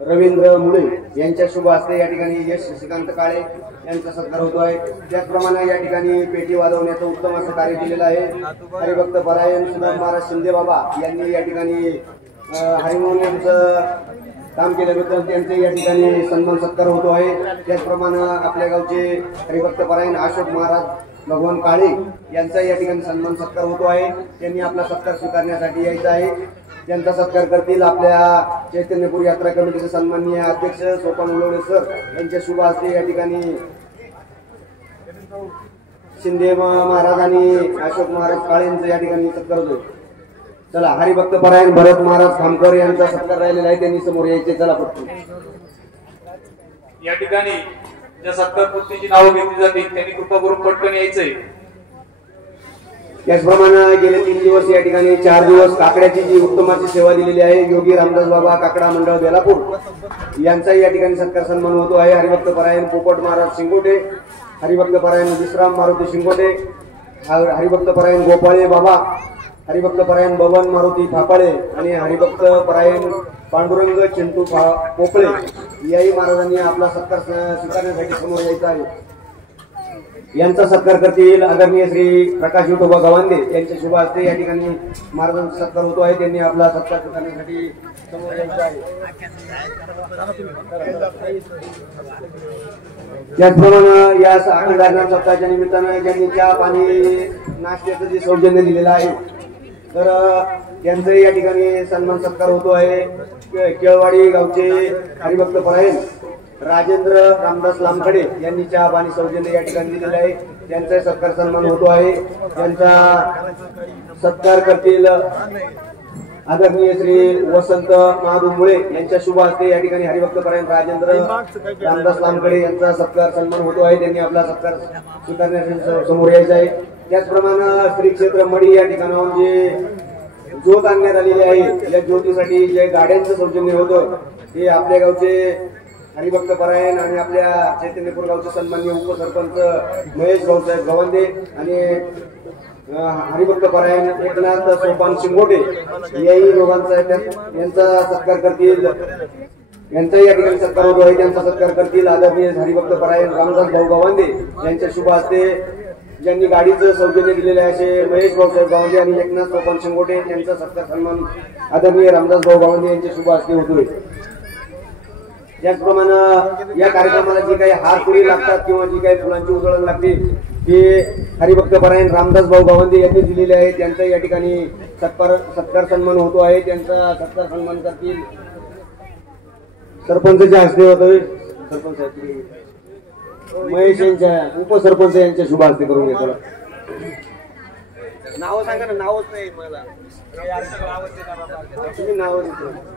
रवींद्र मुळे यांच्या शुभ हस्ते या ठिकाणी यश शशिकांत काळे यांचा सत्कार होतो आहे. त्याचप्रमाणे या ठिकाणी पेटी वाजवण्याचं उत्तम असं कार्य केलेलं आहे. हरिभक्तपरायण सुदाम महाराज शिंदे बाबा यांनी या ठिकाणी हार्मोनियमचं काम केल्याबद्दल त्यांचे या ठिकाणी सन्मान सत्कार होतो आहे. त्याचप्रमाणे आपल्या गावचे हरिभक्तपरायण अशोक महाराज भगवान काळे यांचा या ठिकाणी सन्मान सत्कार होतो आहे. त्यांनी आपला सत्कार स्वीकारण्यासाठी यायचा आहे. त्यांचा सत्कार करतील आपल्या चैतन्यपूर यात्रा कमिटीचे सन्माननीय अध्यक्ष सोपान उलवडे सर यांच्या शुभ हस्ते या ठिकाणी शिंदे महाराज आणि अशोक महाराज काळे यांचा या ठिकाणी सत्कार होतोय. चला हरिभक्त परायण भरत महाराज खामकर यांचा सत्कार राहिलेला आहे, त्यांनी समोर यायचे. चला पटकन. या ठिकाणी ज्या सत्कार पूर्तीची नावं घेतली जातील त्यांनी कृपा करून पटकन यायचंय. त्याचप्रमाणे गेले 3 दिवस या ठिकाणी 4 दिवस काकड्याची जी उत्तमाची सेवा दिलेली आहे योगी रामदास बाबा काकडा मंडळ बेलापूर यांचाही या ठिकाणी सत्कार सन्मान होतो आहे. हरिभक्त परायण पोपट महाराज शिंगोटे, हरिभक्त परायण विश्राम मारुती शिंगोटे, हरिभक्त परायण गोपाळे बाबा, हरिभक्त परायण बबन मारुती फापाळे आणि हरिभक्त परायण पांडुरंग चिंटू पोपळे याही महाराजांनी आपला सत्कार स्वीकारण्यासाठी समोर यायचा आहे. यांचा सत्कार करतील आदरणीय श्री प्रकाश विठोबा गवांदे यांच्या शुभ हस्ते या ठिकाणी महाराजांचा सत्कार होतो आहे. त्यांनी आपला सत्कार करण्यासाठी समोर यायचं आहे. त्याचप्रमाणे या अखंड सप्ताहाच्या निमित्तानं ज्यांनी चहा पाणी नाश्त्याचं जे सौजन्य दिलेलं आहे तर त्यांचाही या ठिकाणी सन्मान सत्कार होतो आहे. केळवाडी गावचे हरिभक्त परायण राजेंद्र रामदास लामखडे यांनी चहा पाणी सौजन्य या ठिकाणी दिलेलं आहे, त्यांचा सत्कार सन्मान होतो आहे. त्यांचा सत्कार करतील आदरणीय श्री वसंत महादेव मुळे यांच्या शुभ हस्ते या ठिकाणी हरिभक्त परायण राजेंद्र रामदास लामखडे यांचा सत्कार सन्मान होतो आहे. त्यांनी आपला सत्कार स्वीकारण्यासाठी समोर यायचा आहे. त्याचप्रमाणे श्री क्षेत्र मडी या ठिकाणाहून जे ज्योत आणण्यात आलेली आहे या ज्योतीसाठी जे गाड्यांचं सौजन्य होतं ते आपल्या गावचे हरिभक्त परायण आणि आपल्या चैतन्यपूर गावचे सन्माननीय उपसरपंच महेश भाऊसाहेब गवांदे आणि हरिभक्त परायण एकनाथ सोपान शिंगोटे याही दोघांचा यांचा सत्कार करतील. यांचाही या ठिकाणी सत्कार होतो आहे. त्यांचा सत्कार करतील आदरणीय हरिभक्त परायण रामदास भाऊ गवांदे यांच्या शुभ हस्ते ज्यांनी गाडीचं सौजन्य दिलेले आहे असे महेश भाऊसाहेब गवांदे आणि एकनाथ सोपान शिंगोटे यांचा सत्कार सन्मान आदरणीय रामदास भाऊ गवांदे यांच्या शुभ हस्ते होतोय. त्याचप्रमाणे या कार्यक्रमाला जी काही हार पुरी लागतात किंवा जी काही फुलांची उधळण लागते ते हरिभक्त परायण रामदास भाऊ गवांदे यांनी दिलेले आहे. त्यांचा या ठिकाणी सत्कार सन्मान होतो आहे. त्यांचा सत्कार सन्मान करतील सरपंचच्या हस्ते होतोय. सरपंच महेश यांच्या उपसरपंच यांच्या शुभ हस्ते करून घेतो. नाव सांगा ना. नावच नाही मला.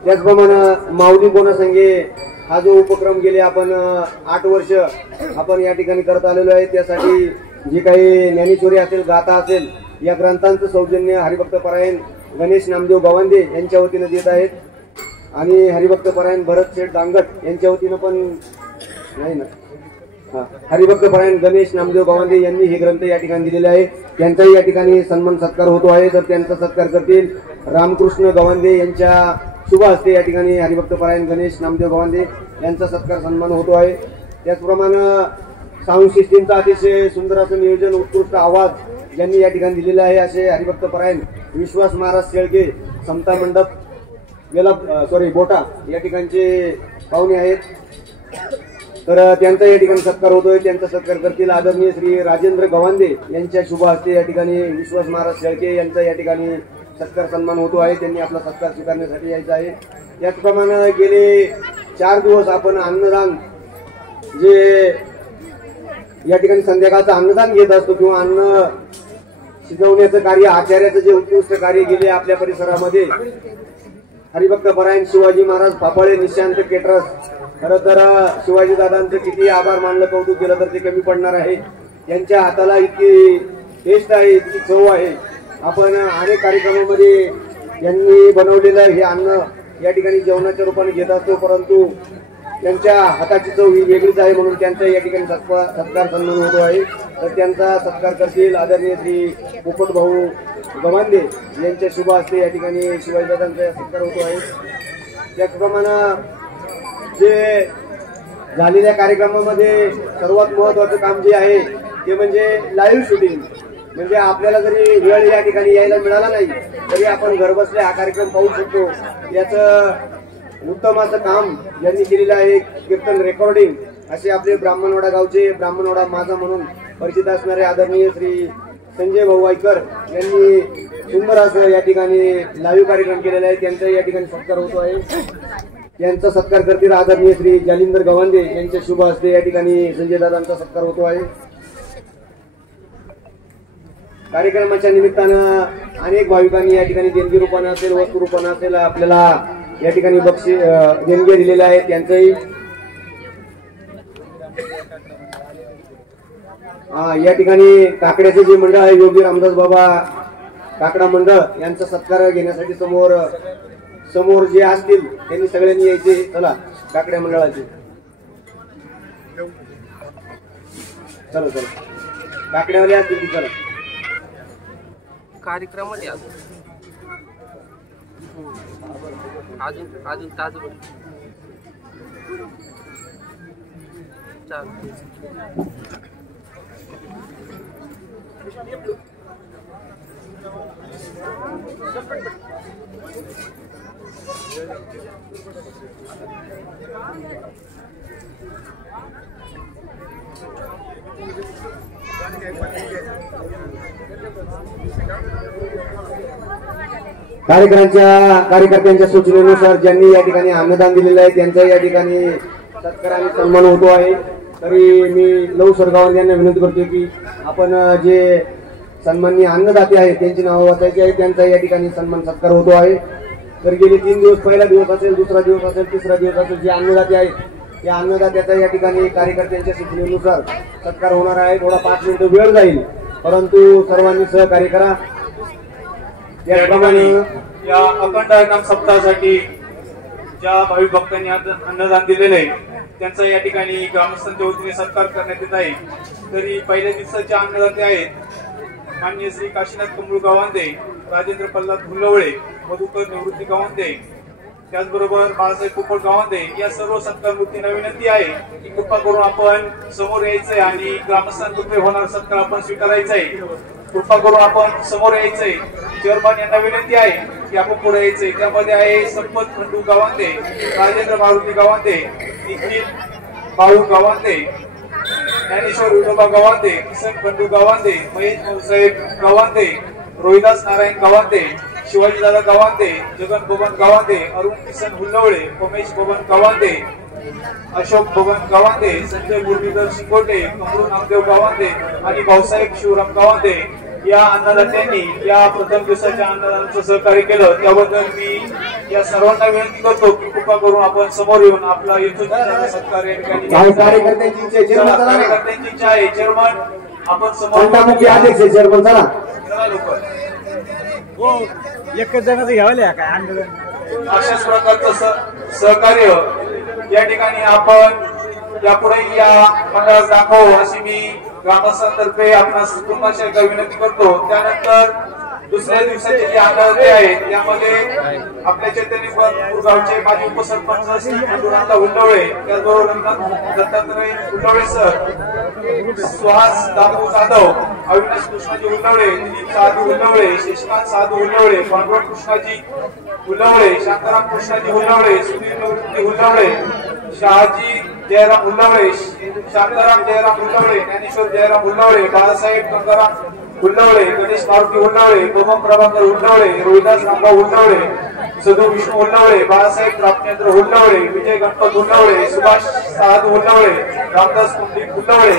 त्याचप्रमाणे माऊली कोणासंगे हा जो उपक्रम गेले आपण 8 वर्ष आपण या ठिकाणी करत आलेलो आहे. त्यासाठी जी काही ज्ञानेश्वरी असेल गाथा असेल या ग्रंथांचं सौजन्य हरिभक्त परायण गणेश नामदेव गवांदे यांच्या वतीनं देत आहेत आणि हरिभक्त परायण भरत शेठ दांगट यांच्या वतीनं पण नाही ना हरिभक्त परायण गणेश नामदेव गवांदे यांनी हे ग्रंथ या ठिकाणी दिलेले आहे. त्यांचाही या ठिकाणी सन्मान सत्कार होतो आहे. तर त्यांचा सत्कार करतील रामकृष्ण गवांदे यांच्या शुभ हस्ते या ठिकाणी हरिभक्त परायण गणेश नामदेव गवांदे यांचा सत्कार सन्मान होतो आहे. त्याचप्रमाणे साऊंड सिस्टीमचा अतिशय सुंदर असं नियोजन उत्कृष्ट आवाज ज्यांनी या ठिकाणी दिलेला आहे असे हरिभक्त परायण विश्वास महाराज शेळके समता मंडप बोटा या ठिकाणचे पाहुणे आहेत. तर त्यांचा या ठिकाणी सत्कार होतोय. त्यांचा सत्कार करतील आदरणीय श्री राजेंद्र गवांदे यांच्या शुभ हस्ते या ठिकाणी विश्वास महाराज शेळके यांचा या ठिकाणी सत्कार सन्मान होतो आहे. त्यांनी आपला सत्कार स्वीकारण्यासाठी यायचा आहे. त्याचप्रमाणे गेले 4 दिवस आपण अन्नदान जे या ठिकाणी संध्याकाळचं अन्नदान घेत असतो किंवा अन्न शिजवण्याचं कार्य आचार्याचं जे उत्कृष्ट कार्य गेले आपल्या परिसरामध्ये हरिभक्त परायण शिवाजी महाराज फापाळे निशांत केटरस. खरं तर शिवाजी दादांचं किती आभार मानलं कौतुक केलं तर ते कमी पडणार आहे. त्यांच्या हाताला इतकी टेस्ट आहे, इतकी चव आहे. आपण अनेक कार्यक्रमामध्ये यांनी बनवलेलं हे अन्न या ठिकाणी जेवणाच्या रूपाने घेत असतो, परंतु त्यांच्या हाताची चव ही वेगळीच आहे म्हणून त्यांचा या ठिकाणी सत्कार सन्मान होतो आहे. तर त्यांचा सत्कार करतील आदरणीय श्री पोपट भाऊ गवांदे यांच्या शुभ हस्ते या ठिकाणी शिवाजीदादांचा सत्कार होतो आहे. त्याचप्रमाणे जे झालेल्या कार्यक्रमामध्ये सर्वात महत्वाचं काम जे आहे ते म्हणजे लाईव्ह शूटिंग. म्हणजे आपल्याला जरी वेळ या ठिकाणी यायला मिळाला नाही तरी आपण घरबसले हा कार्यक्रम पाहू शकतो. याचं उत्तम असं काम यांनी केलेलं आहे. कीर्तन रेकॉर्डिंग असे आपले ब्राह्मणवाडा गावचे ब्राह्मणवाडा माझा म्हणून परिचित असणारे आदरणीय श्री संजय भाऊ वायकर यांनी सुंदर असं या ठिकाणी लाईव्ह कार्यक्रम केलेला आहे. त्यांचा या ठिकाणी सत्कार होतो आहे. यांचा सत्कार करतील आदरणीय श्री जालिंदर गवांदे यांच्या शुभ हस्ते या ठिकाणी संजय दादांचा सत्कार होतो आहे. कार्यक्रमाच्या निमित्तानं अनेक भाविकांनी या ठिकाणी देणगी रूपानं असेल, वस्तू रूपानं असेल आपल्याला या ठिकाणी बक्षीस देणगी दिलेल्या आहेत. त्यांचंही या ठिकाणी काकड्याचे जे मंडळ आहे योगी रामदास बाबा काकडा मंडळ यांचा सत्कार घेण्यासाठी समोर जे असतील त्यांनी सगळ्यांनी यायचे. चला काकड्या मंडळाचे चला काकड्यावाले असतील की चला कार्यक्रमामध्ये अजून ताज कार्यकर्त्यांच्या सूचनेनुसार ज्यांनी या ठिकाणी अन्नदान दिलेलं आहे त्यांचा या ठिकाणी सत्कार आणि सन्मान होतो आहे. तरी मी लव सरगावांना यांना विनंती करतो की आपण जे सन्माननीय अन्नदाते आहेत त्यांची नावं वाचायची आहे. त्यांचा या ठिकाणी सन्मान सत्कार होतो आहे. तर गेले 3 दिवस, पहिला दिवस असेल, दुसरा दिवस असेल, तिसरा दिवस असेल, जे अन्नदाते आहेत या अन्नदात्याचा या ठिकाणी कार्यकर्त्यांच्या सूचनेनुसार सत्कार होणार आहे. थोडा 5 मिनिटं वेळ जाईल परंतु सर्वांनी सहकार्य करा. याप्रमाणे या अखंड नाम सप्ताहासाठी ज्या भाविक भक्तांनी अन्नदान दिलेलं आहे त्यांचा या ठिकाणी ग्रामस्थांच्या वतीने सत्कार करण्यात येत आहे. तरी पहिल्या दिवसाचे अन्नदाते आहेत माननीय श्री काशीनाथ कमळू गावांदे, राजेंद्र प्रल्हाद हुल्लवळे, मधुकर निवृत्ती गावांदे, त्याचबरोबर बाळासाहेब पोपट गावांदे या सर्व सत्कार वृत्तींना विनंती आहे की कृपा करून आपण समोर यायचंय आणि ग्रामस्थांतर्फे होणारा सत्कार आपण स्वीकारायचा आहे. कृपा करून आपण समोर यायचंय. चेअरमन यांना विनंती आहे की आपण पुढे यायचंय. त्यामध्ये आहे संपत खंडू गावांदे, राजेंद्र मारुती गावांदे, निखिल बाळू गावांदे, ज्ञानेश्वर विनोबा गावांदे, किसन खंडू गावांदे, महेश भाऊसाहेब गावांदे, रोहिदास नारायण गावांदे, शिवाजीदादा गावांदे, जगन बबन गावांदे, अरुण किसन हुल्लवळे, उमेश बबन गावांदे, अशोक बबन गावांदे, संजय मुरलीधर शिंगोटे, कमरू नामदेव गावांदे आणि भाऊसाहेब शिवराम गावांदे या अन्नदात्यांनी या प्रथम दिवसाच्या अन्नदानाचं सहकार्य केलं. त्याबद्दल मी या सर्वांना विनंती करतो की कृपा करून आपण समोर येऊन आपला इथून सत्कार या ठिकाणी कार्यकर्त्यांची इच्छा आहे. चेअरमन आपण समोर चेअरमन चला एकच जणांचं घ्यावं काय आंदोलन अशाच प्रकारचं सहकार्य या ठिकाणी आपण यापुढे या मंडळास दाखवू अशी मी ग्रामस्थांतर्फे आपणास कुटुंबाच्या विनंती करतो. त्यानंतर दुसऱ्या दिवसाचे जे अन्नदाते आहेत त्यामध्ये आपल्या चैतन्यपूर गावचे माजी उपसरपंच श्री अनुराधा हुल्लवळे, त्याचबरोबर दत्तात्रय हुल्लवळे सर, सुहास दामू जाधव, अविनाश कृष्णाजी हुल्लवळे, दिलीप साधू हुल्लवळे, शशिकांत साधू हुल्लवळे, पांडुरंग कृष्णाजी हुल्लवळे, शांताराम कृष्णाजी हुल्लवळे, सुधीर निवृत्ती हुल्लवळे, शहाजी जयराम हुल्लवळे, शांताराम जयराम हुल्लवळे, ज्ञानेश्वर जयराम हुल्लवळे, बाळासाहेब गंगाराम हुल्लवळे, गणेश मारुती हुल्लवळे, बबन प्रभाकर हुल्लवळे, रोहिदास रामभाऊ हुल्लवळे, सदू विष्णू हुल्लवळे, बाळासाहेब रामचंद्र हुल्लवळे, विजय गणपत हुल्लवळे, सुभाष साधू हुल्लवळे, रामदास कुंडलिक हुल्लवळे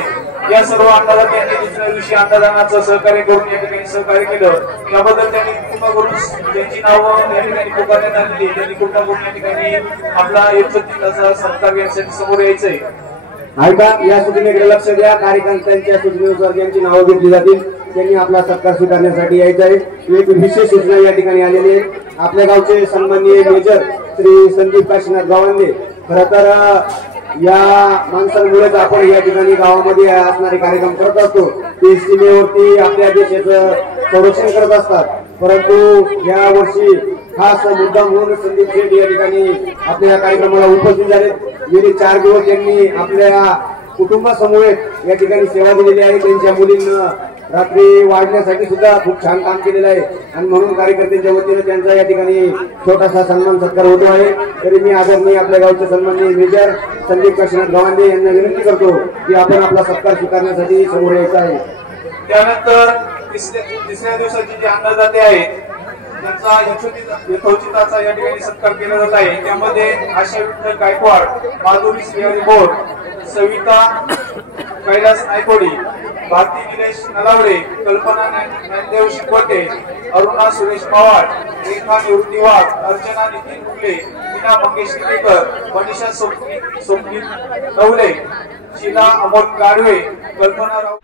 या सर्व अन्नदात्यांनी दुसऱ्या दिवशी अन्नदानाचं सहकार्य करून या ठिकाणी सहकार्य केलं. त्याबद्दल त्यांनी कृपा करून त्यांची नावं या ठिकाणी पुकारण्यात आलेली. त्यांनी कृपा करून या ठिकाणी आपला 130 सत्कार यासाठी समोर यायचंय. ऐका, या सूचनेकडे लक्ष द्या. कार्यकर्त्यांच्या सूचनेनुसार ज्यांची नावं घेतली जातील त्यांनी आपला सत्कार स्वीकारण्यासाठी यायचं आहे. एक विशेष सूचना या ठिकाणी आलेली आहे. आपल्या गावचे सन्माननीय मेजर श्री संदीप काशीनाथ गावांदे, खरं तर या माणसांमुळेच आपण या ठिकाणी गावामध्ये असणारे कार्यक्रम करत असतो. ते सीमेवरती आपल्या देशाचं संरक्षण करत असतात. परंतु या वर्षी खास मुद्दा म्हणून संदीप शेठ या ठिकाणी आपल्या कार्यक्रमाला उपस्थित झाले. गेले 4 दिवस त्यांनी आपल्या कुटुंबासमोर या ठिकाणी सेवा दिलेली आहे. त्यांच्या मुलींना रात्री वाढण्यासाठी सुद्धा खूप छान काम केलेलं आहे आणि म्हणून कार्यकर्त्यांच्या वतीने त्यांचा या ठिकाणी छोटासा सन्मान सत्कार होतो आहे. तरी मी आदरणीय आपल्या गावचे सन्माननीय मेजर संदीप काशीनाथ गावांदे यांना विनंती करतो की आपण आपला सत्कार स्वीकारण्यासाठी समोर यायचा आहे. त्यानंतर तिसऱ्या दिवसाचे जे अन्नदाते आहेत त्यांचा यथोचिताचा या ठिकाणी सत्कार केला जात आहे. त्यामध्ये आशा विठ्ठल गायकवाड, माधुरी श्रीहरी बोर, सविता कैलास नायकोडी, भारती निलेश नलावडे, कल्पना ज्ञानदेव शिकवटे, अरुणा सुरेश पवार, रेखा निवृत्ती वाघ, अर्चना नितीन मुगले, मीना मंगेश केकर, मनीषा सोपनी नवले, शीला अमोल गाडवे, कल्पना राव